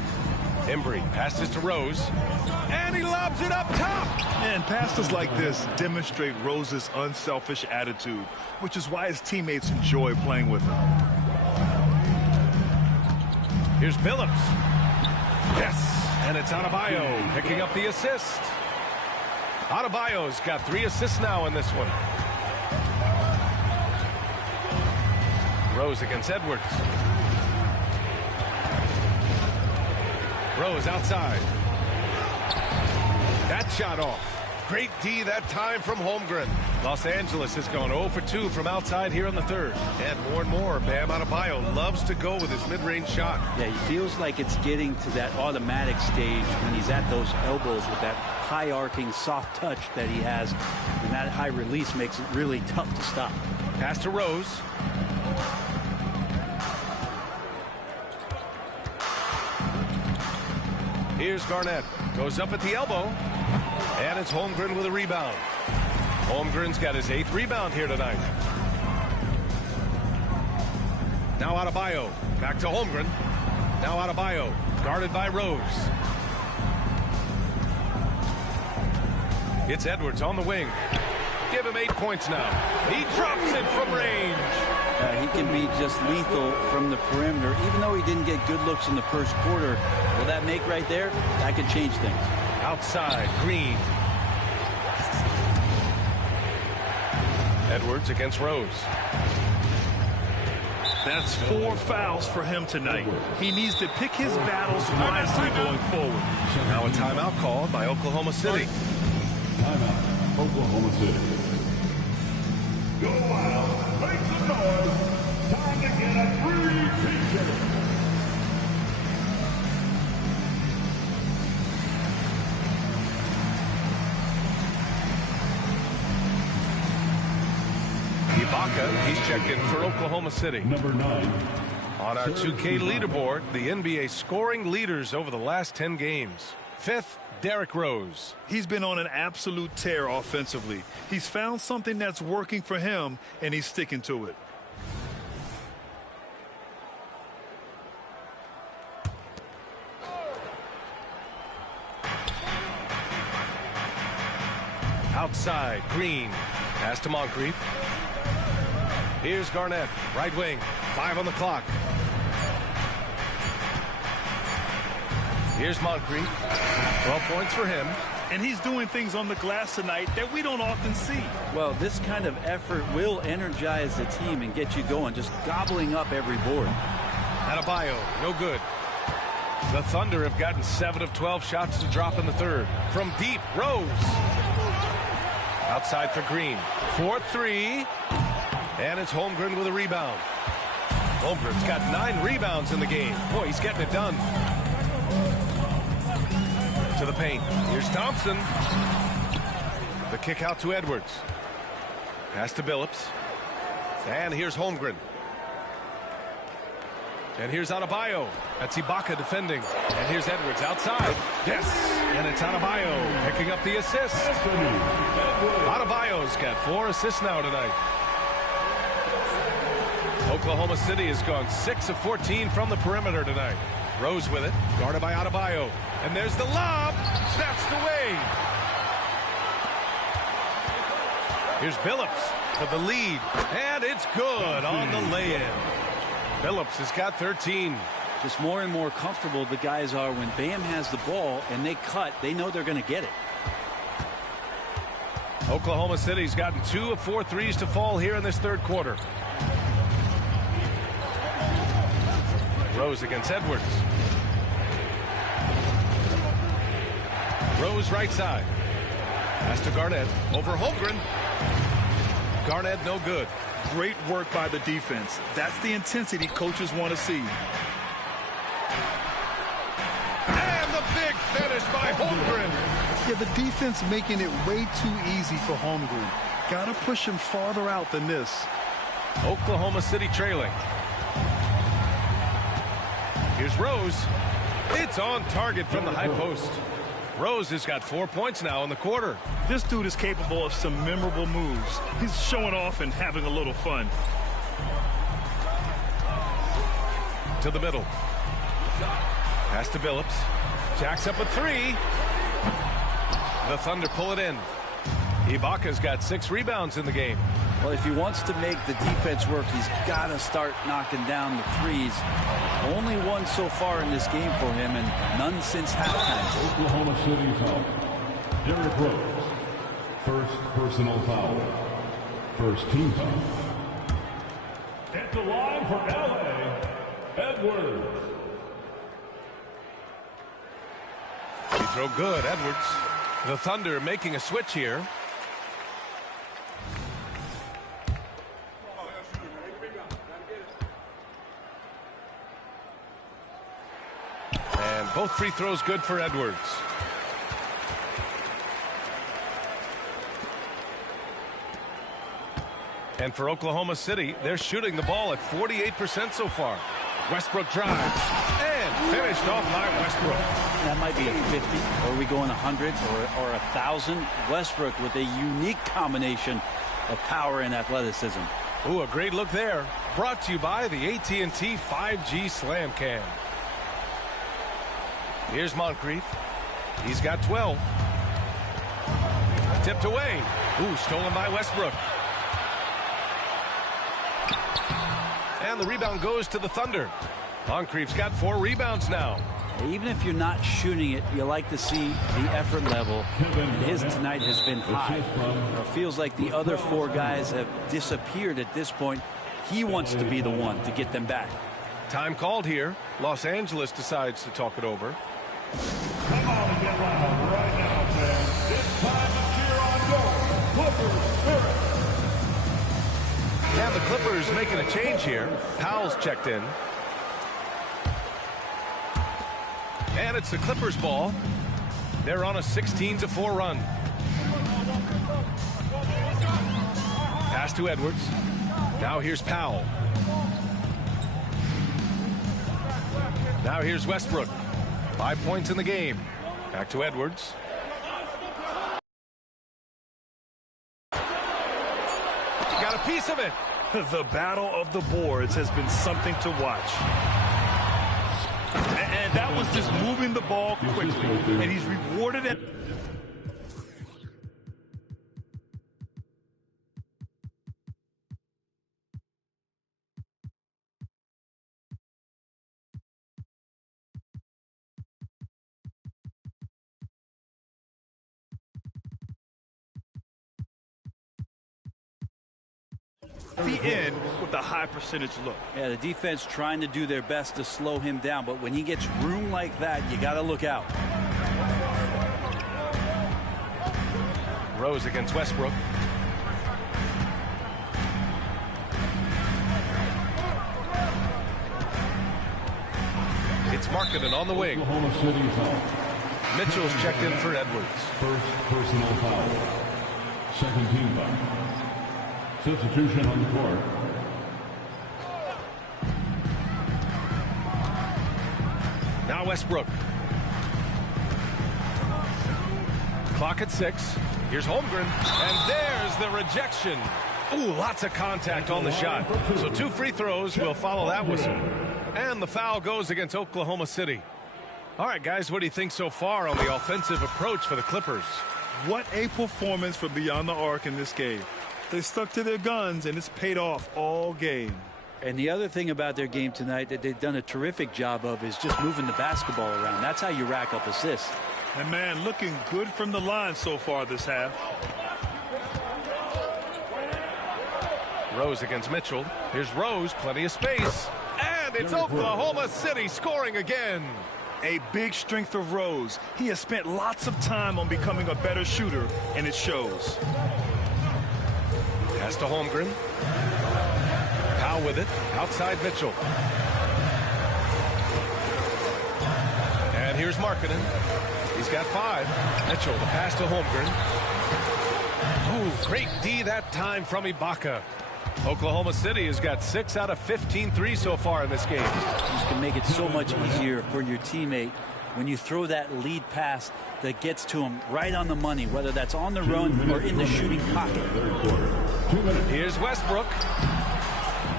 Embry passes to Rose, and he lobs it up top. And passes like this demonstrate Rose's unselfish attitude, which is why his teammates enjoy playing with him. Here's Billups. Yes, and it's Adebayo picking up the assist. Adebayo's got 3 assists now in this one. Rose against Edwards. Rose outside. That shot off. Great D that time from Holmgren. Los Angeles has gone 0 for 2 from outside here in the third. And more, Bam Adebayo loves to go with his mid-range shot. Yeah, he feels like it's getting to that automatic stage when he's at those elbows with that high arcing soft touch that he has, and that high release makes it really tough to stop. Pass to Rose. Here's Garnett. Goes up at the elbow. And it's Holmgren with a rebound. Holmgren's got his 8th rebound here tonight. Now Adebayo. Back to Holmgren. Now Adebayo. Guarded by Rose. It's Edwards on the wing. Give him 8 points now. He drops it from range. He can be just lethal from the perimeter. Even though he didn't get good looks in the first quarter, will that make right there? That could change things. Outside, Green. Edwards against Rose. That's 4 fouls for him tonight. He needs to pick his battles wisely going forward. Now a timeout called by Oklahoma City. Timeout, Oklahoma City. Go wild, make some noise. Time to get a free t-shirt. Ibaka, he's checked in for Oklahoma City. Number 9. On our 2K leaderboard, the NBA scoring leaders over the last 10 games. 5th, Derrick Rose. He's been on an absolute tear offensively. He's found something that's working for him, and he's sticking to it. Outside, Green. Pass to Moncrief. Here's Garnett, right wing. 5 on the clock. Here's Moncrief. 12 points for him. And he's doing things on the glass tonight that we don't often see. Well, this kind of effort will energize the team and get you going, just gobbling up every board. Adebayo, no good. The Thunder have gotten 7 of 12 shots to drop in the third. From deep, Rose. Outside for Green. 4-3. And it's Holmgren with a rebound. Holmgren's got 9 rebounds in the game. Boy, he's getting it done. To the paint. Here's Thompson. The kick out to Edwards. Pass to Billups. And here's Holmgren. And here's Adebayo. That's Ibaka defending. And here's Edwards outside. Yes! And it's Adebayo picking up the assist. Adebayo's got 4 assists now tonight. Oklahoma City has gone 6 of 14 from the perimeter tonight. Rose with it, guarded by Adebayo. And there's the lob, snatched away. Here's Billups for the lead, and it's good on the lay-in. Billups has got 13. Just more and more comfortable the guys are when Bam has the ball and they cut, they know they're going to get it. Oklahoma City's gotten 2 of 4 threes to fall here in this third quarter. Rose against Edwards. Rose right side. Pass to Garnett. Over Holmgren. Garnett no good. Great work by the defense. That's the intensity coaches want to see. And the big finish by Holmgren. Yeah, the defense making it way too easy for Holmgren. Got to push him farther out than this. Oklahoma City trailing. Here's Rose. It's on target from the high post. Rose has got 4 points now in the quarter. This dude is capable of some memorable moves. He's showing off and having a little fun. To the middle. Pass to Billups. Jacks up a three. The Thunder pull it in. Ibaka's got 6 rebounds in the game. Well, if he wants to make the defense work, he's got to start knocking down the threes. Only one so far in this game for him, and none since halftime. Oklahoma City foul. Derrick Rose. First personal foul. First team foul. At the line for LA, Edwards. Free throw good, Edwards. The Thunder making a switch here. And both free throws good for Edwards. And for Oklahoma City, they're shooting the ball at 48% so far. Westbrook drives and finished off by Westbrook. That might be a 50, or are we going 100 or 1,000? Westbrook with a unique combination of power and athleticism. Ooh, a great look there. Brought to you by the AT&T 5G Slam Cam. Here's Moncrief. He's got 12. Tipped away. Ooh, stolen by Westbrook. And the rebound goes to the Thunder. Moncrief's got 4 rebounds now. Even if you're not shooting it, you like to see the effort level. And his tonight has been high. It feels like the other 4 guys have disappeared at this point. He wants to be the one to get them back. Time called here. Los Angeles decides to talk it over. Come on and get loud right now, fans. It's time to cheer on your Clippers spirit. And the Clippers making a change here. Powell's checked in. And it's the Clippers ball. They're on a 16-4 run. Pass to Edwards. Now here's Powell. Now here's Westbrook. 5 points in the game. Back to Edwards. Got a piece of it. The battle of the boards has been something to watch. And that was just moving the ball quickly. And he's rewarded it. The end with a high percentage look. Yeah, the defense trying to do their best to slow him down, but when he gets room like that, you got to look out. Rose against Westbrook. It's Markkanen on the wing. Oklahoma City foul. Mitchell's checked in for Edwards. First personal foul. Second team foul. Substitution on the court. Now Westbrook. Clock at 6. Here's Holmgren. And there's the rejection. Ooh, lots of contact on the shot. So 2 free throws will follow that whistle. And the foul goes against Oklahoma City. All right, guys, what do you think so far on the offensive approach for the Clippers? What a performance from beyond the arc in this game. They stuck to their guns, and it's paid off all game. And the other thing about their game tonight that they've done a terrific job of is just moving the basketball around. That's how you rack up assists. And, man, looking good from the line so far this half. Rose against Mitchell. Here's Rose, plenty of space. And it's Oklahoma City scoring again. A big strength of Rose. He has spent lots of time on becoming a better shooter, and it shows. Pass to Holmgren. Powell with it. Outside Mitchell. And here's Markkanen. He's got 5. Mitchell, the pass to Holmgren. Ooh, great D that time from Ibaka. Oklahoma City has got 6 out of 15 threes so far in this game. This can make it so much easier for your teammate when you throw that lead pass that gets to him right on the money, whether that's on the run or in the shooting pocket. Here's Westbrook.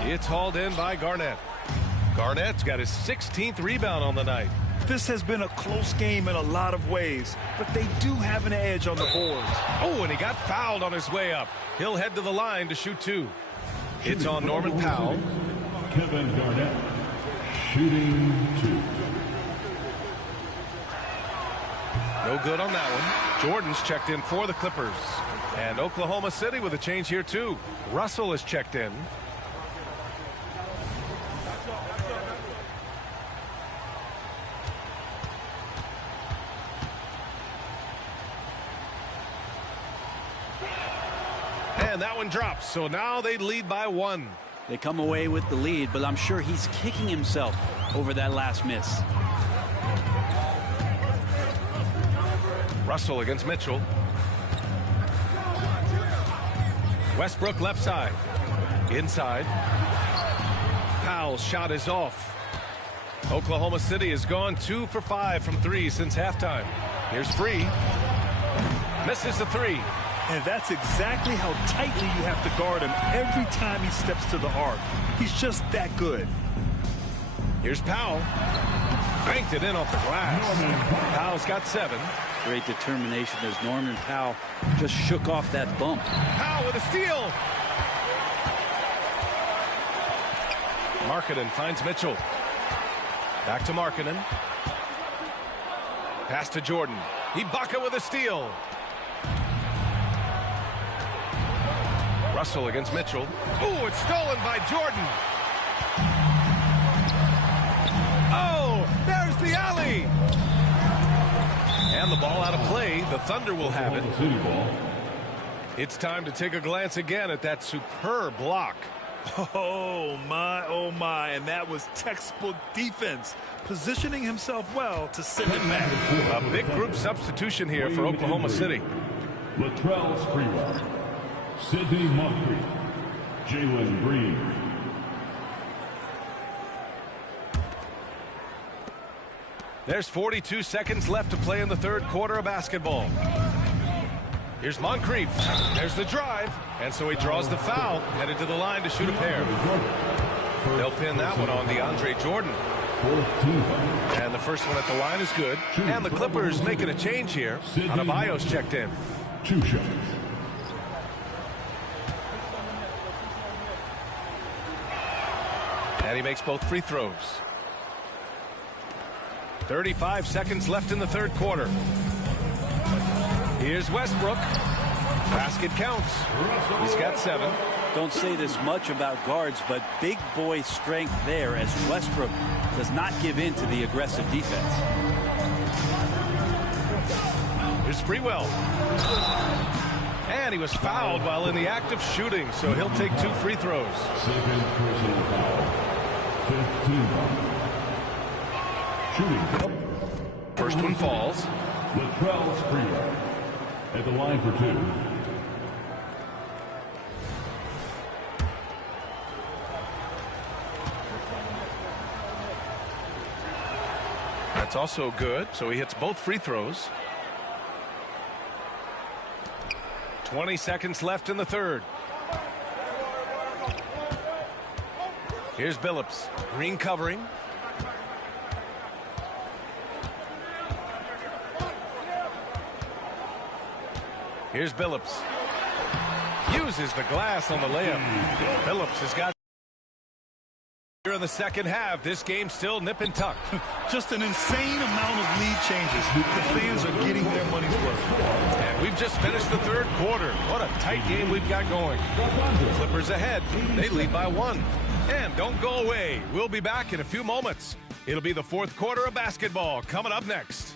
It's hauled in by Garnett. Garnett's got his 16th rebound on the night. This has been a close game in a lot of ways, but they do have an edge on the boards. Oh, and he got fouled on his way up. He'll head to the line to shoot 2. It's on Norman Powell. Kevin Garnett, shooting 2. No good on that one. Jordan's checked in for the Clippers. And Oklahoma City with a change here, too. Russell is checked in. And that one drops, so now they lead by 1. They come away with the lead, but I'm sure he's kicking himself over that last miss. Russell against Mitchell. Westbrook left side. Inside. Powell's shot is off. Oklahoma City has gone 2 for 5 from 3 since halftime. Here's Free. Misses the 3. And that's exactly how tightly you have to guard him every time he steps to the arc. He's just that good. Here's Powell. Banked it in off the glass. Powell's got 7. Great determination as Norman Powell just shook off that bump. Powell with a steal. Markkanen finds Mitchell. Back to Markkanen. Pass to Jordan. Ibaka with a steal. Russell against Mitchell. Ooh, it's stolen by Jordan. Oh, there's the alley. And the ball out of play. The Thunder will have it. It's time to take a glance again at that superb block. Oh, my. And that was textbook defense. Positioning himself well to send it back. A big group substitution here for Oklahoma City. Latrell Sprewell, Sidney Moncrief, Jalen Green. There's 42 seconds left to play in the third quarter of basketball. Here's Moncrief. There's the drive. And so he draws the foul, headed to the line to shoot a pair. They'll pin that one on DeAndre Jordan. And the first one at the line is good. And the Clippers making a change here. Adebayo's checked in. 2 shots. And he makes both free throws. 35 seconds left in the third quarter. Here's Westbrook. Basket counts. He's got 7. Don't say this much about guards, but big boy strength there as Westbrook does not give in to the aggressive defense. Here's Sprewell. And he was fouled while in the act of shooting, so he'll take 2 free throws. Second personal foul. 15. Shooting. First one falls. Latrell Sprewell at the line for 2. That's also good, so he hits both free throws. 20 seconds left in the third. Here's Billups. Green covering. Here's Billups. Uses the glass on the layup. Billups has got here in the second half. This game still nip and tuck. Just an insane amount of lead changes. The fans are getting their money's worth. And we've just finished the third quarter. What a tight game we've got going. Clippers ahead. They lead by 1. And don't go away. We'll be back in a few moments. It'll be the fourth quarter of basketball coming up next.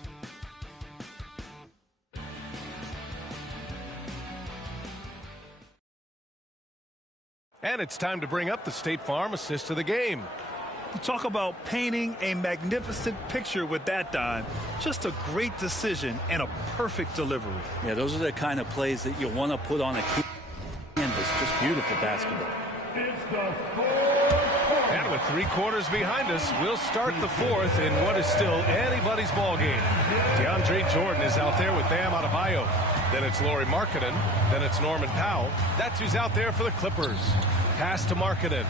And it's time to bring up the State Farm assist of the game. Talk about painting a magnificent picture with that dime. Just a great decision and a perfect delivery. Yeah, those are the kind of plays that you want to put on a canvas. Just beautiful basketball. It's the fourth quarter. And with 3 quarters behind us, we'll start the fourth in what is still anybody's ball game. DeAndre Jordan is out there with Bam Adebayo. Then it's Lauri Markkanen. Then it's Norman Powell. That's who's out there for the Clippers. Pass to Markkanen.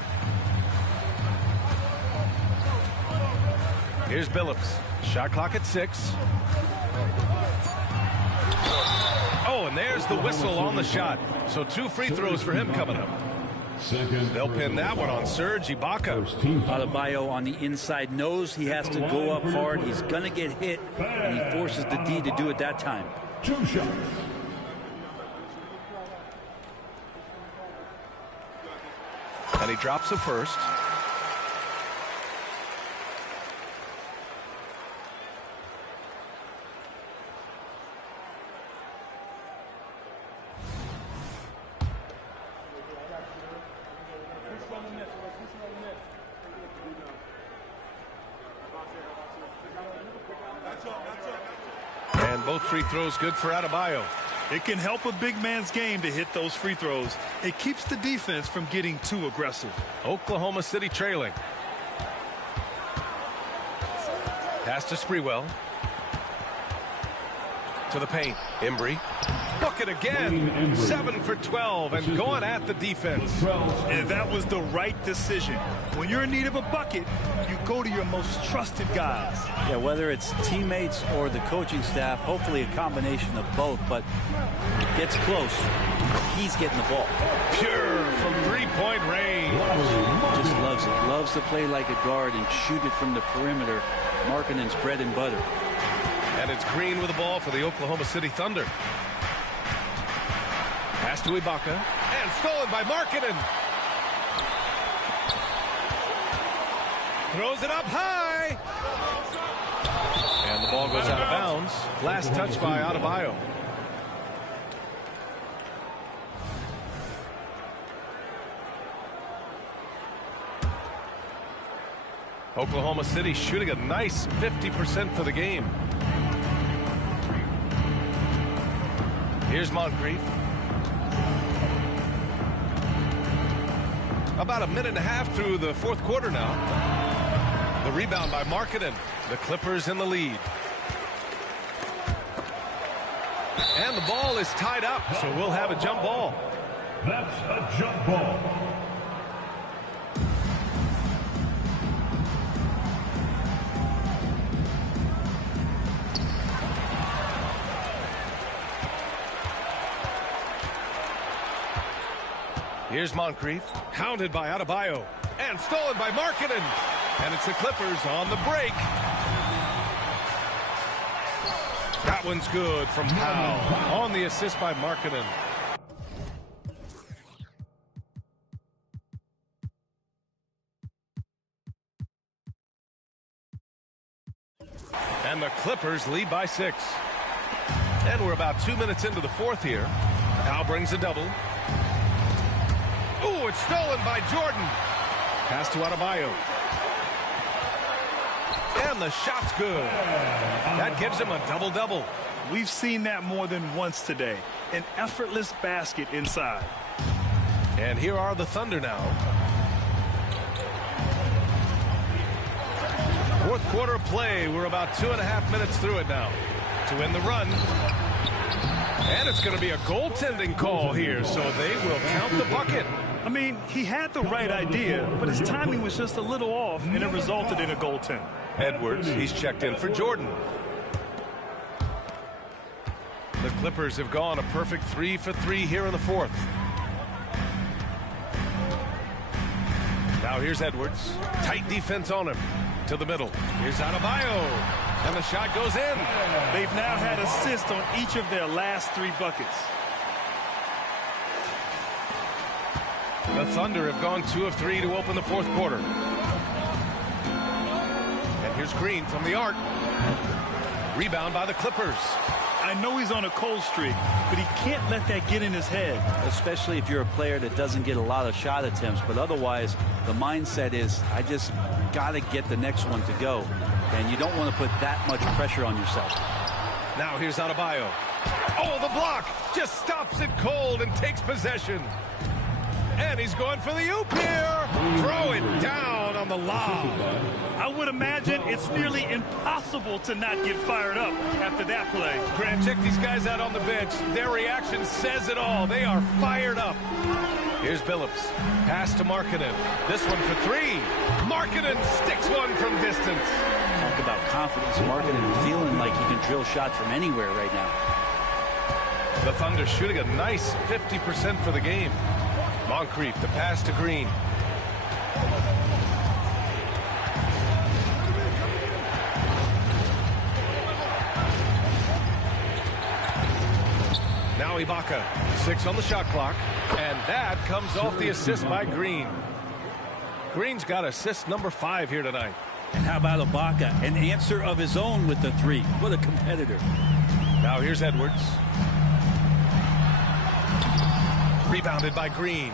Here's Billups. Shot clock at 6. Oh, and there's the whistle on the shot. So 2 free throws for him coming up. They'll pin that one on Serge Ibaka. Adebayo on the inside knows he has to go up hard. He's going to get hit, and he forces the D to do it that time. 2 shots. And he drops the first. And both free throws good for Adebayo. It can help a big man's game to hit those free throws. It keeps the defense from getting too aggressive. Oklahoma City trailing. Pass to Sprewell. To the paint. Embry. Book it again. 7 for 12 and going at the defense. And that was the right decision. When you're in need of a bucket, you go to your most trusted guys. Yeah, whether it's teammates or the coaching staff, hopefully a combination of both, but it gets close. He's getting the ball. Pure from three-point range. Just loves it. Loves to play like a guard and shoot it from the perimeter. Markkanen's bread and butter. And it's Green with the ball for the Oklahoma City Thunder. Pass to Ibaka. And stolen by Markkanen. Throws it up high. And the ball goes out of bounds. Last touch by Adebayo. Oklahoma City shooting a nice 50% for the game. Here's Moncrief. About a minute and a half through the fourth quarter now. The rebound by Markkanen. The Clippers in the lead. And the ball is tied up, so we'll have a jump ball. That's a jump ball. Here's Moncrief, hounded by Adebayo, and stolen by Markkanen. And it's the Clippers on the break. That one's good from Powell on the assist by Markkanen. And the Clippers lead by 6. And we're about 2 minutes into the fourth here. Powell brings a double. Ooh, it's stolen by Jordan. Pass to Adebayo. And the shot's good. That gives him a double-double. We've seen that more than once today. An effortless basket inside. And here are the Thunder now. Fourth quarter play. We're about 2.5 minutes through it now. To win the run. And it's going to be a goaltending call here, so they will count the bucket. I mean, he had the right idea, but his timing was just a little off, and it resulted in a goaltend. Edwards, he's checked in for Jordan. The Clippers have gone a perfect 3 for 3 here in the fourth. Now here's Edwards. Tight defense on him. To the middle. Here's Adebayo. And the shot goes in. They've now had assists on each of their last 3 buckets. The Thunder have gone 2 of 3 to open the fourth quarter. And here's Green from the arc. Rebound by the Clippers. I know he's on a cold streak, but he can't let that get in his head. Especially if you're a player that doesn't get a lot of shot attempts, but otherwise the mindset is, I just got to get the next one to go. And you don't want to put that much pressure on yourself. Now here's Adebayo. Oh, the block just stops it cold and takes possession. And he's going for the oop here. Throw it down on the lob. I would imagine it's nearly impossible to not get fired up after that play. Grant, check these guys out on the bench. Their reaction says it all. They are fired up. Here's Billups. Pass to Markkanen. This one for 3. Markkanen sticks one from distance. Talk about confidence. Markkanen feeling like he can drill shots from anywhere right now. The Thunder shooting a nice 50% for the game. Moncrief, the pass to Green. Now Ibaka, 6 on the shot clock, and that comes off the assist by Green. Green's got assist number 5 here tonight. And how about Ibaka? An answer of his own with the 3. What a competitor. Now here's Edwards. Rebounded by Green.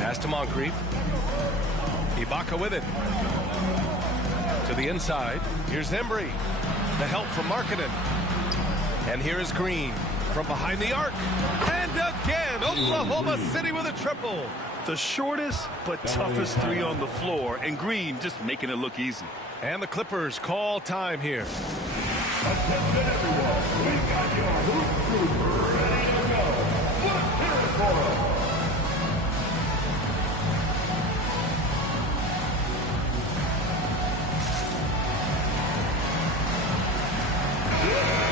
Pass to Moncrief. Ibaka with it. To the inside. Here's Embry. The help from Markkanen. And here is Green from behind the arc. And again, Oklahoma City with a triple. The shortest but toughest 3 on the floor, and Green just making it look easy. And the Clippers call time here. Attention everyone, we got your hoop crew ready to go. Let's hear it for them.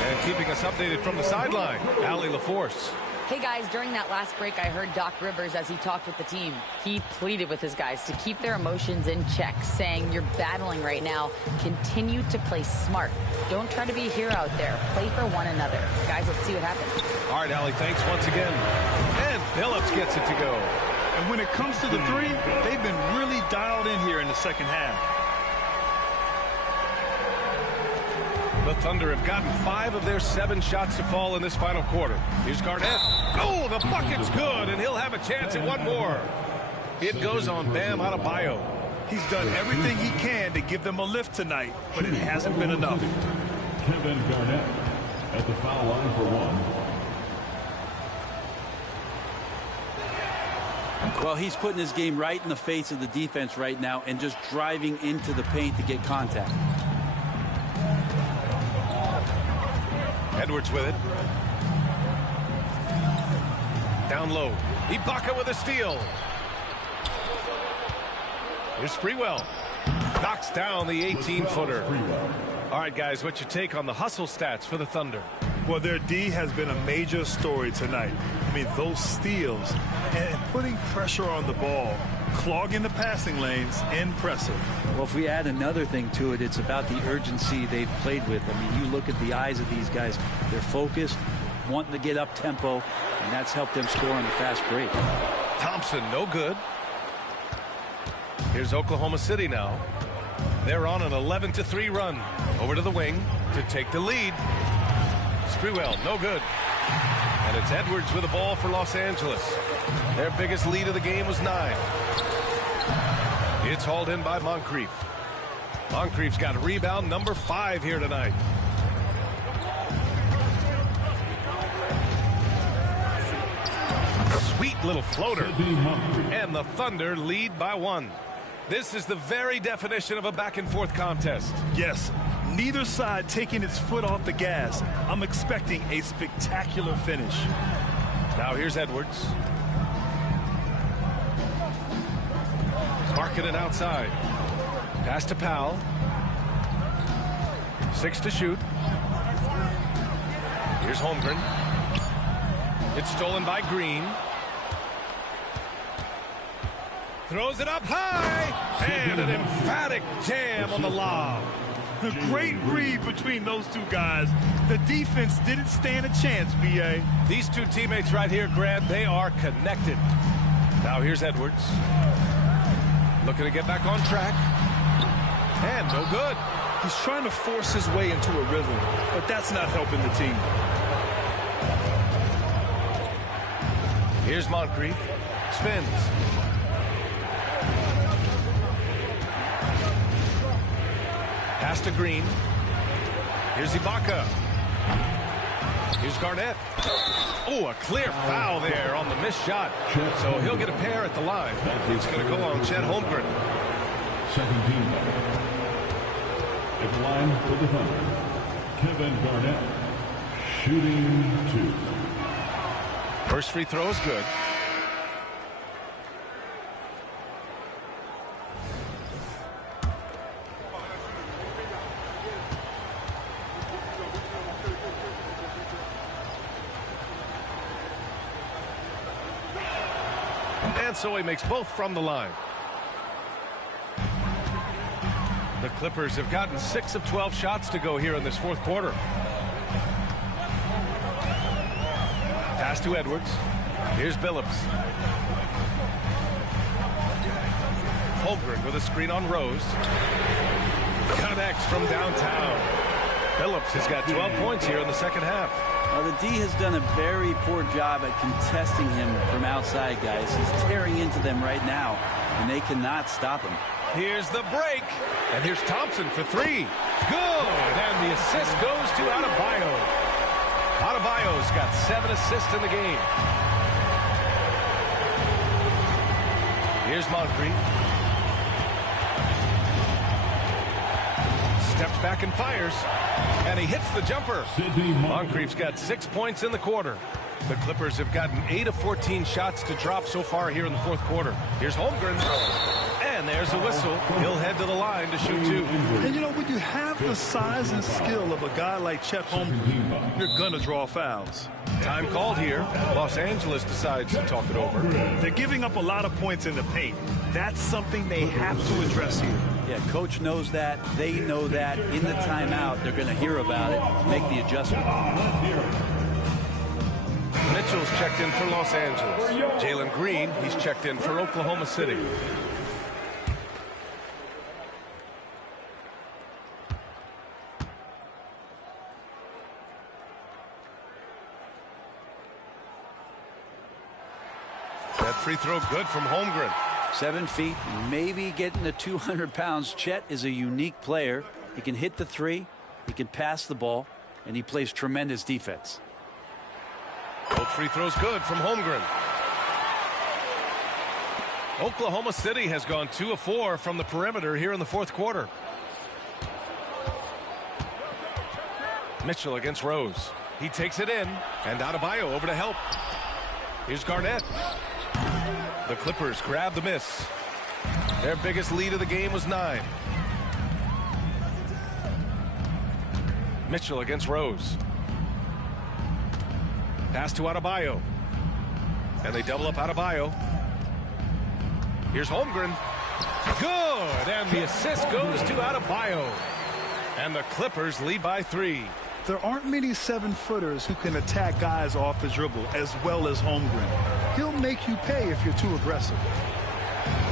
And keeping us updated from the sideline, Allie LaForce. Hey guys, during that last break, I heard Doc Rivers as he talked with the team. He pleaded with his guys to keep their emotions in check, saying, "You're battling right now. Continue to play smart. Don't try to be a hero out there. Play for one another." Guys, let's see what happens. All right, Allie, thanks once again. And Billups gets it to go. And when it comes to the 3, they've been really dialed in here in the second half. The Thunder have gotten 5 of their 7 shots to fall in this final quarter. Here's Garnett. Oh, the bucket's good, and he'll have a chance at one more. It goes on Bam Adebayo. He's done everything he can to give them a lift tonight, but it hasn't been enough. Kevin Garnett at the foul line for 1. Well, he's putting his game right in the face of the defense right now and just driving into the paint to get contact. Edwards with it. Down low. Ibaka with a steal. Here's Sprewell. Knocks down the 18-footer. All right, guys, what's your take on the hustle stats for the Thunder? Well, their D has been a major story tonight. I mean, those steals and putting pressure on the ball, clogging the passing lanes, impressive. Well, if we add another thing to it, it's about the urgency they've played with. I mean, you look at the eyes of these guys. They're focused, wanting to get up tempo, and that's helped them score on the fast break. Thompson, no good. Here's Oklahoma City now. They're on an 11-3 run. Over to the wing to take the lead. Sprewell, no good. And it's Edwards with the ball for Los Angeles. Their biggest lead of the game was 9. It's hauled in by Moncrief. Moncrief's got rebound number 5 here tonight. Sweet little floater. And the Thunder lead by 1. This is the very definition of a back-and-forth contest. Yes, neither side taking its foot off the gas. I'm expecting a spectacular finish. Now here's Edwards. Markkanen outside. Pass to Powell. 6 to shoot. Here's Holmgren. It's stolen by Green. Throws it up high. And an emphatic jam on the lob. A great read between those two guys. The defense didn't stand a chance, B.A. These two teammates right here, Grant, they are connected. Now here's Edwards. Looking to get back on track. And no good. He's trying to force his way into a rhythm, but that's not helping the team. Here's Moncrief. Spins. Pass to Green. Here's Ibaka. Here's Garnett. Oh, a clear foul there on the missed shot. So he'll get a pair at the line. It's going to go on Chet Holmgren. Second team foul. At the line for the Thunder, Kevin Garnett, shooting 2. First free throw is good. And so he makes both from the line. The Clippers have gotten 6 of 12 shots to go here in this fourth quarter. Pass to Edwards. Here's Billups. Holmgren with a screen on Rose. Connects from downtown. Billups has got 12 points here in the second half. Well, the D has done a very poor job at contesting him from outside, guys. He's tearing into them right now, and they cannot stop him. Here's the break. And here's Thompson for 3. Good. And the assist goes to Adebayo. Adebayo's got 7 assists in the game. Here's Moncrief. Steps back and fires. And he hits the jumper. Moncrief's got 6 points in the quarter. The Clippers have gotten 8 of 14 shots to drop so far here in the fourth quarter. Here's Holmgren. And there's a whistle. He'll head to the line to shoot 2. And you know, when you have the size and skill of a guy like Chet Holmgren, you're going to draw fouls. Time called here. Los Angeles decides to talk it over. They're giving up a lot of points in the paint. That's something they have to address here. Yeah, coach knows that. They know that. In the timeout, they're going to hear about it, make the adjustment. Mitchell's checked in for Los Angeles. Jalen Green, he's checked in for Oklahoma City. That free throw good from Holmgren. 7 feet, maybe getting to 200 pounds. Chet is a unique player. He can hit the 3, he can pass the ball, and he plays tremendous defense. Both free throws good from Holmgren. Oklahoma City has gone 2 of 4 from the perimeter here in the fourth quarter. Mitchell against Rose. He takes it in, and Adebayo over to help. Here's Garnett. The Clippers grab the miss. Their biggest lead of the game was 9. Mitchell against Rose. Pass to Adebayo. And they double up Adebayo. Here's Holmgren. Good. And the assist goes to Adebayo. And the Clippers lead by 3. There aren't many 7-footers who can attack guys off the dribble as well as Holmgren. He'll make you pay if you're too aggressive.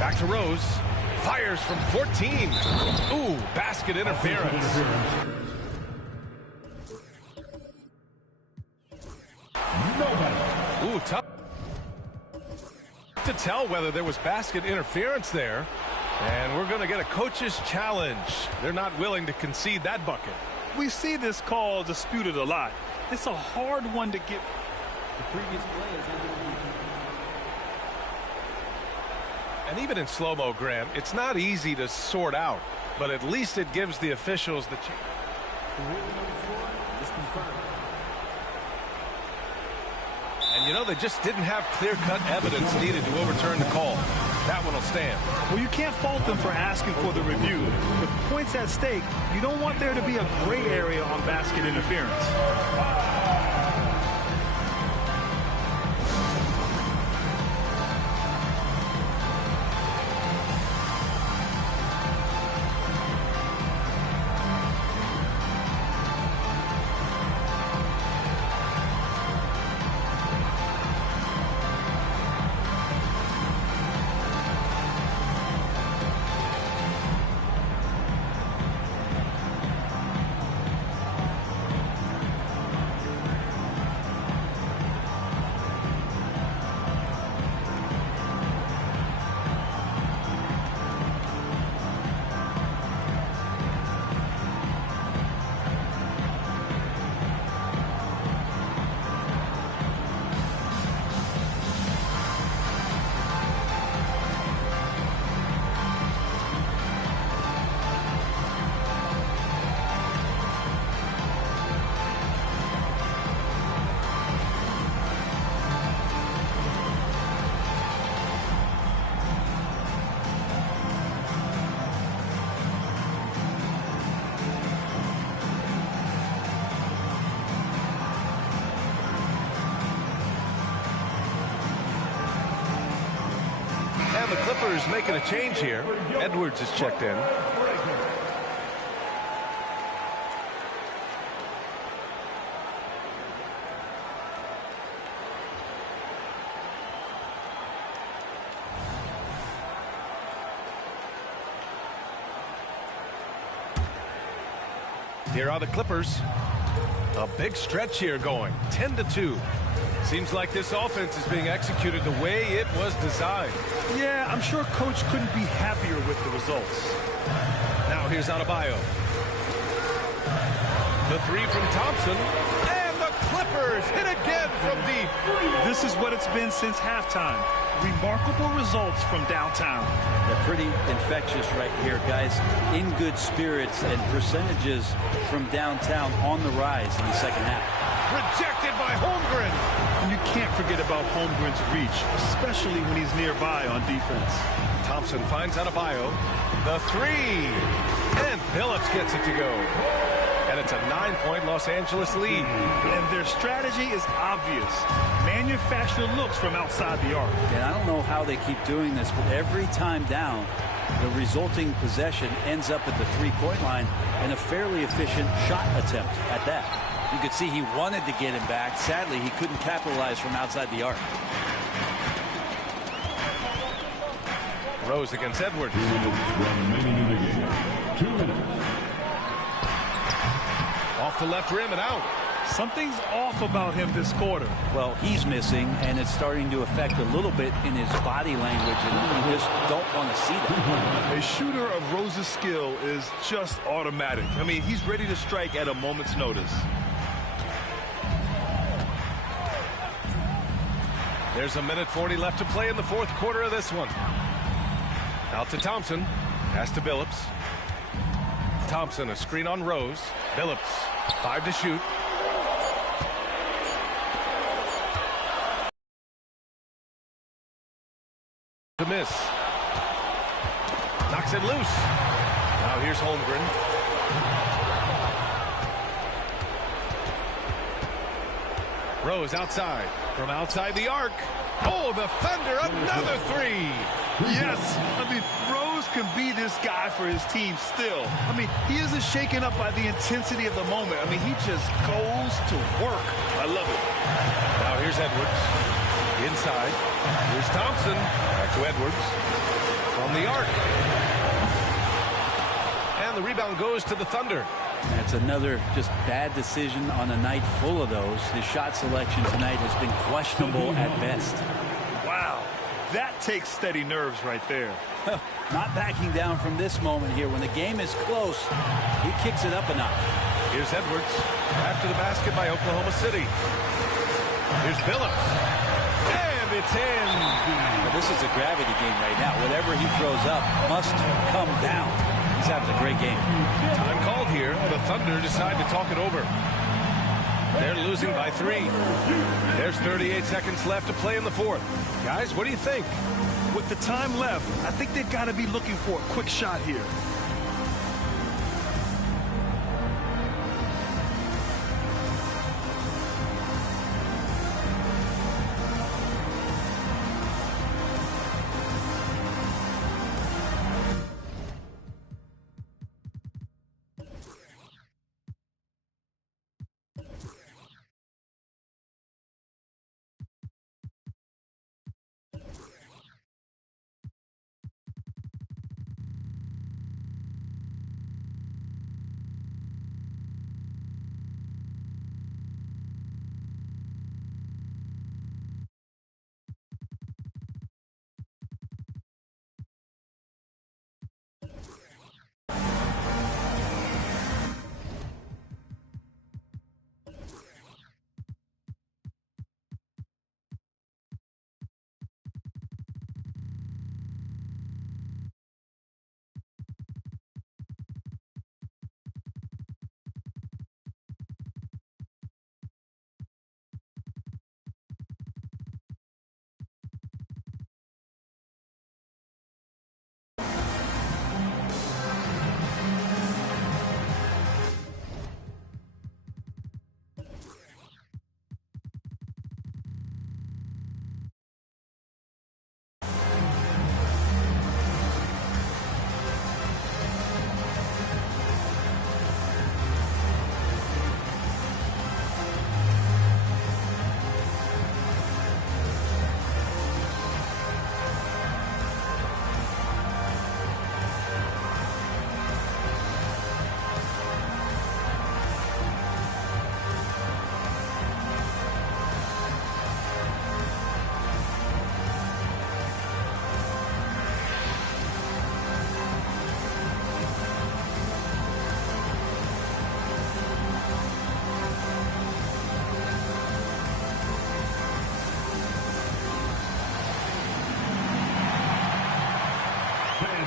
Back to Rose. Fires from 14. Ooh, basket interference. Ooh, tough to tell whether there was basket interference there. And we're going to get a coach's challenge. They're not willing to concede that bucket. We see this call disputed a lot. It's a hard one to get. The previous play is and even in slow-mo, Graham, it's not easy to sort out, but at least it gives the officials the chance. And you know, they just didn't have clear-cut evidence needed to overturn the call. That one will stand. Well, you can't fault them for asking for the review. With points at stake, you don't want there to be a gray area on basket interference. the Clippers making a change here. Edwards is checked in. Here are the Clippers. A big stretch here going, 10-2. Seems like this offense is being executed the way it was designed. Yeah, I'm sure Coach couldn't be happier with the results. Now here's Adebayo. The three from Thompson. And the Clippers hit again from deep. This is what it's been since halftime. Remarkable results from downtown. They're pretty infectious right here, guys. In good spirits and percentages from downtown on the rise in the second half. Rejected by Holmgren. And you can't forget about Holmgren's reach, especially when he's nearby on defense. Thompson finds Adebayo. The three. And Billups gets it to go. And it's a 9-point Los Angeles lead. And their strategy is obvious. Manufacture looks from outside the arc. And I don't know how they keep doing this, but every time down, the resulting possession ends up at the three-point line and a fairly efficient shot attempt at that. You could see he wanted to get him back. Sadly, he couldn't capitalize from outside the arc. Rose against Edwards. Remaining in the game. 2 minutes. Off the left rim and out. Something's off about him this quarter. Well, he's missing, and it's starting to affect a little bit in his body language, and you just don't want to see that. A shooter of Rose's skill is just automatic. I mean, he's ready to strike at a moment's notice. There's a minute 40 left to play in the fourth quarter of this one. Out to Thompson. Pass to Billups. Thompson, a screen on Rose. Billups, 5 to shoot. To miss. Knocks it loose. Now here's Holmgren. Rose outside. From outside the arc. Oh, the Thunder, another three. Yes, I mean, Rose can be this guy for his team still. I mean, he isn't shaken up by the intensity of the moment. I mean, he just goes to work. I love it. Now here's Edwards. Inside. Here's Thompson. Back to Edwards. From the arc. And the rebound goes to the Thunder. That's another just bad decision on a night full of those. His shot selection tonight has been questionable at best. Wow, that takes steady nerves right there. Not backing down from this moment here. When the game is close, he kicks it up a notch. Here's Edwards. After the basket by Oklahoma City. Here's Billups. And it's in. Well, this is a gravity game right now. Whatever he throws up must come down. He's having a great game. Time called here. The Thunder decide to talk it over. They're losing by 3. There's 38 seconds left to play in the fourth. Guys, what do you think? With the time left, I think they've got to be looking for a quick shot here.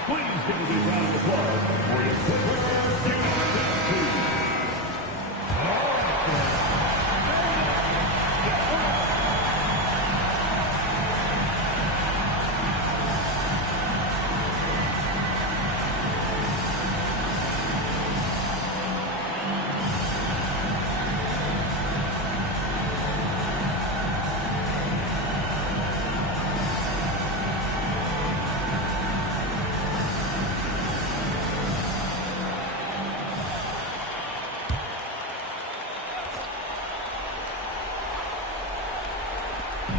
Please give us a round of applause for your Clippers United team.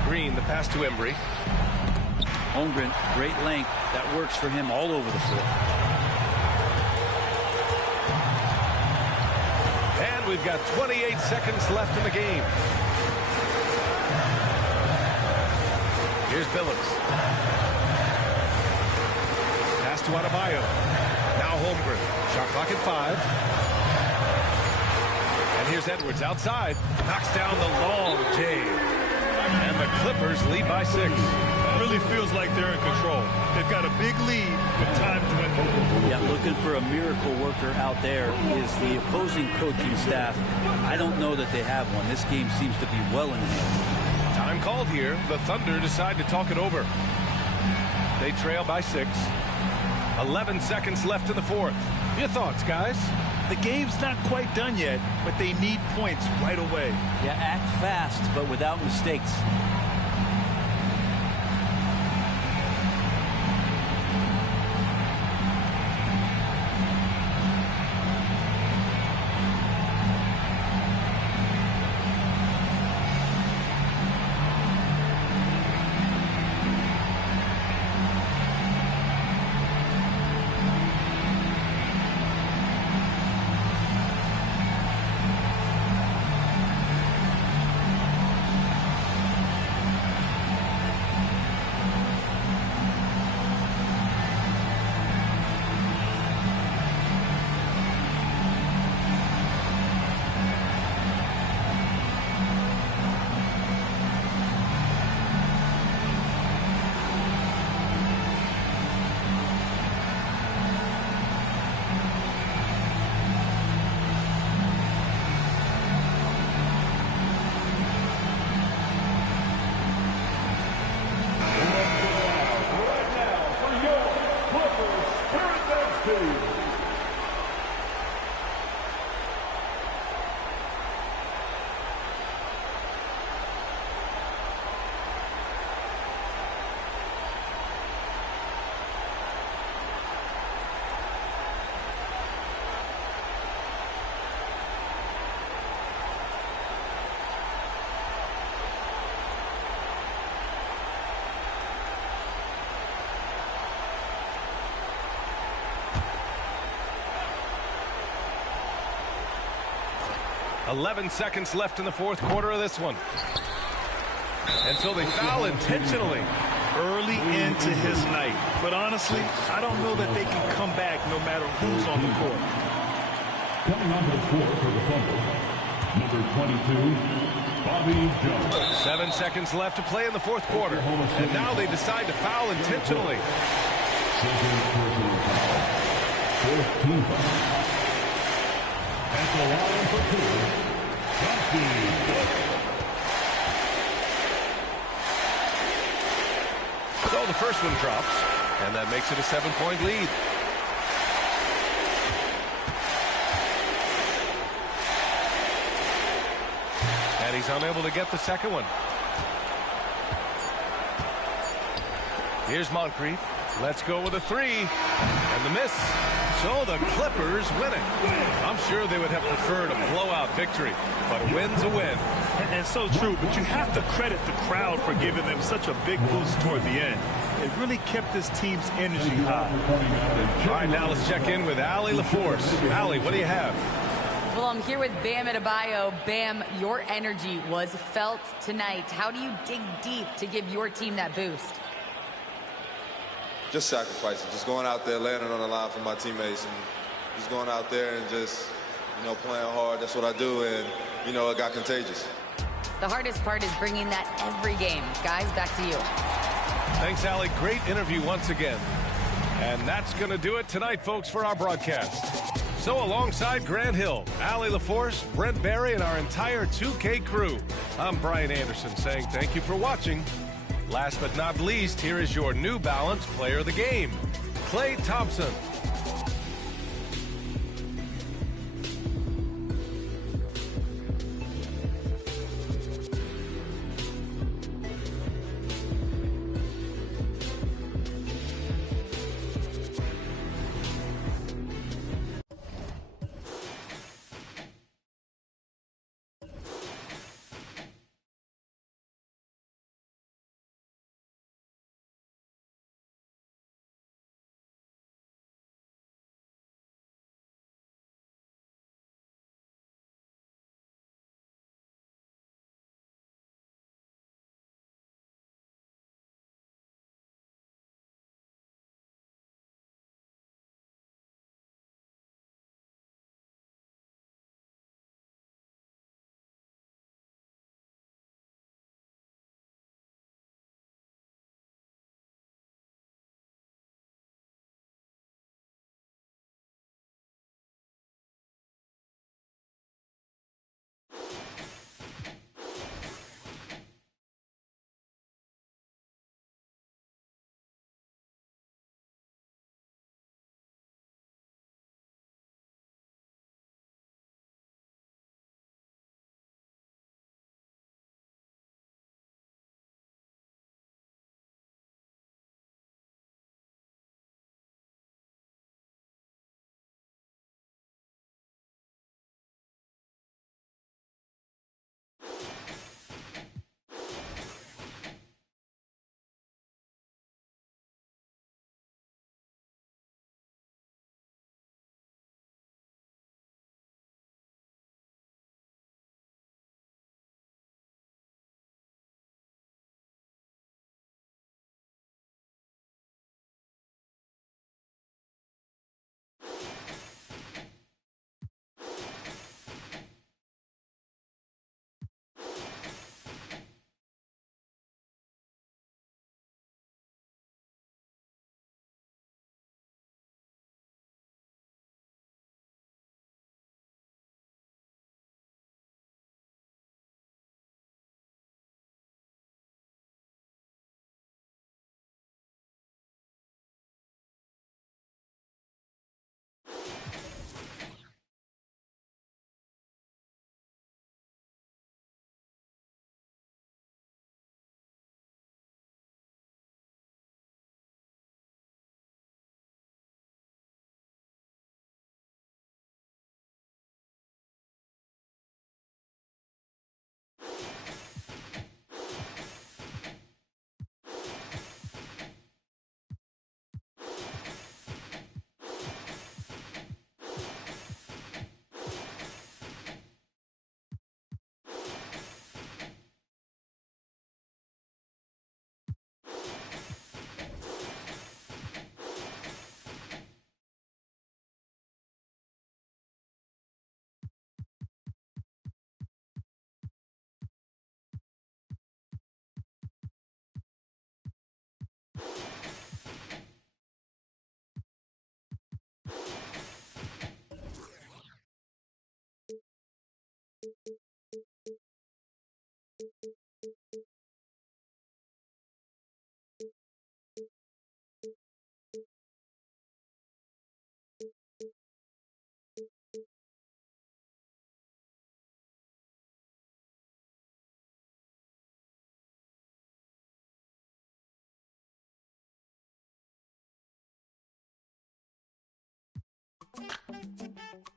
Green, the pass to Embry. Holmgren, great length. That works for him all over the floor. And we've got 28 seconds left in the game. Here's Billups. Pass to Adebayo. Now Holmgren. Shot clock at 5. And here's Edwards outside. Knocks down the long J. And the Clippers lead by 6. It really feels like they're in control. They've got a big lead, but time dwindling. Yeah, looking for a miracle worker out there is the opposing coaching staff. I don't know that they have one. This game seems to be well in hand. Time called here. The Thunder decide to talk it over. They trail by 6. 11 seconds left in the 4th. Your thoughts, guys? The game's not quite done yet, but they need points right away. Yeah, act fast, but without mistakes. .11 seconds left in the 4th quarter of this one. And so they foul intentionally. Early into his night. But honestly, I don't know that they can come back no matter who's on the court. Coming on the court for the Thunder, number 22, Bobby Jones. 7 seconds left to play in the 4th quarter. And now they decide to foul intentionally. Second personal foul. 4th team foul. At the line for 2, Chauncey Billups. So the first one drops, and that makes it a 7-point lead. And he's unable to get the second one. Here's Moncrief. Let's go with a 3. And the miss. So the Clippers win it. I'm sure they would have preferred a blowout victory, but a win's a win. And so true, but you have to credit the crowd for giving them such a big boost toward the end. It really kept this team's energy high. All right, now let's check in with Allie LaForce. Allie, what do you have? Well, I'm here with Bam Adebayo. Bam, your energy was felt tonight. How do you dig deep to give your team that boost? Just sacrificing, just going out there, laying it on the line for my teammates, and just going out there and just, playing hard. That's what I do, and, it got contagious. The hardest part is bringing that every game. Guys, back to you. Thanks, Allie. Great interview once again. And that's going to do it tonight, folks, for our broadcast. So alongside Grant Hill, Allie LaForce, Brent Barry, and our entire 2K crew, I'm Brian Anderson saying thank you for watching. Last but not least, here is your New Balance player of the game, Klay Thompson.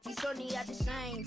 These shorty are the same.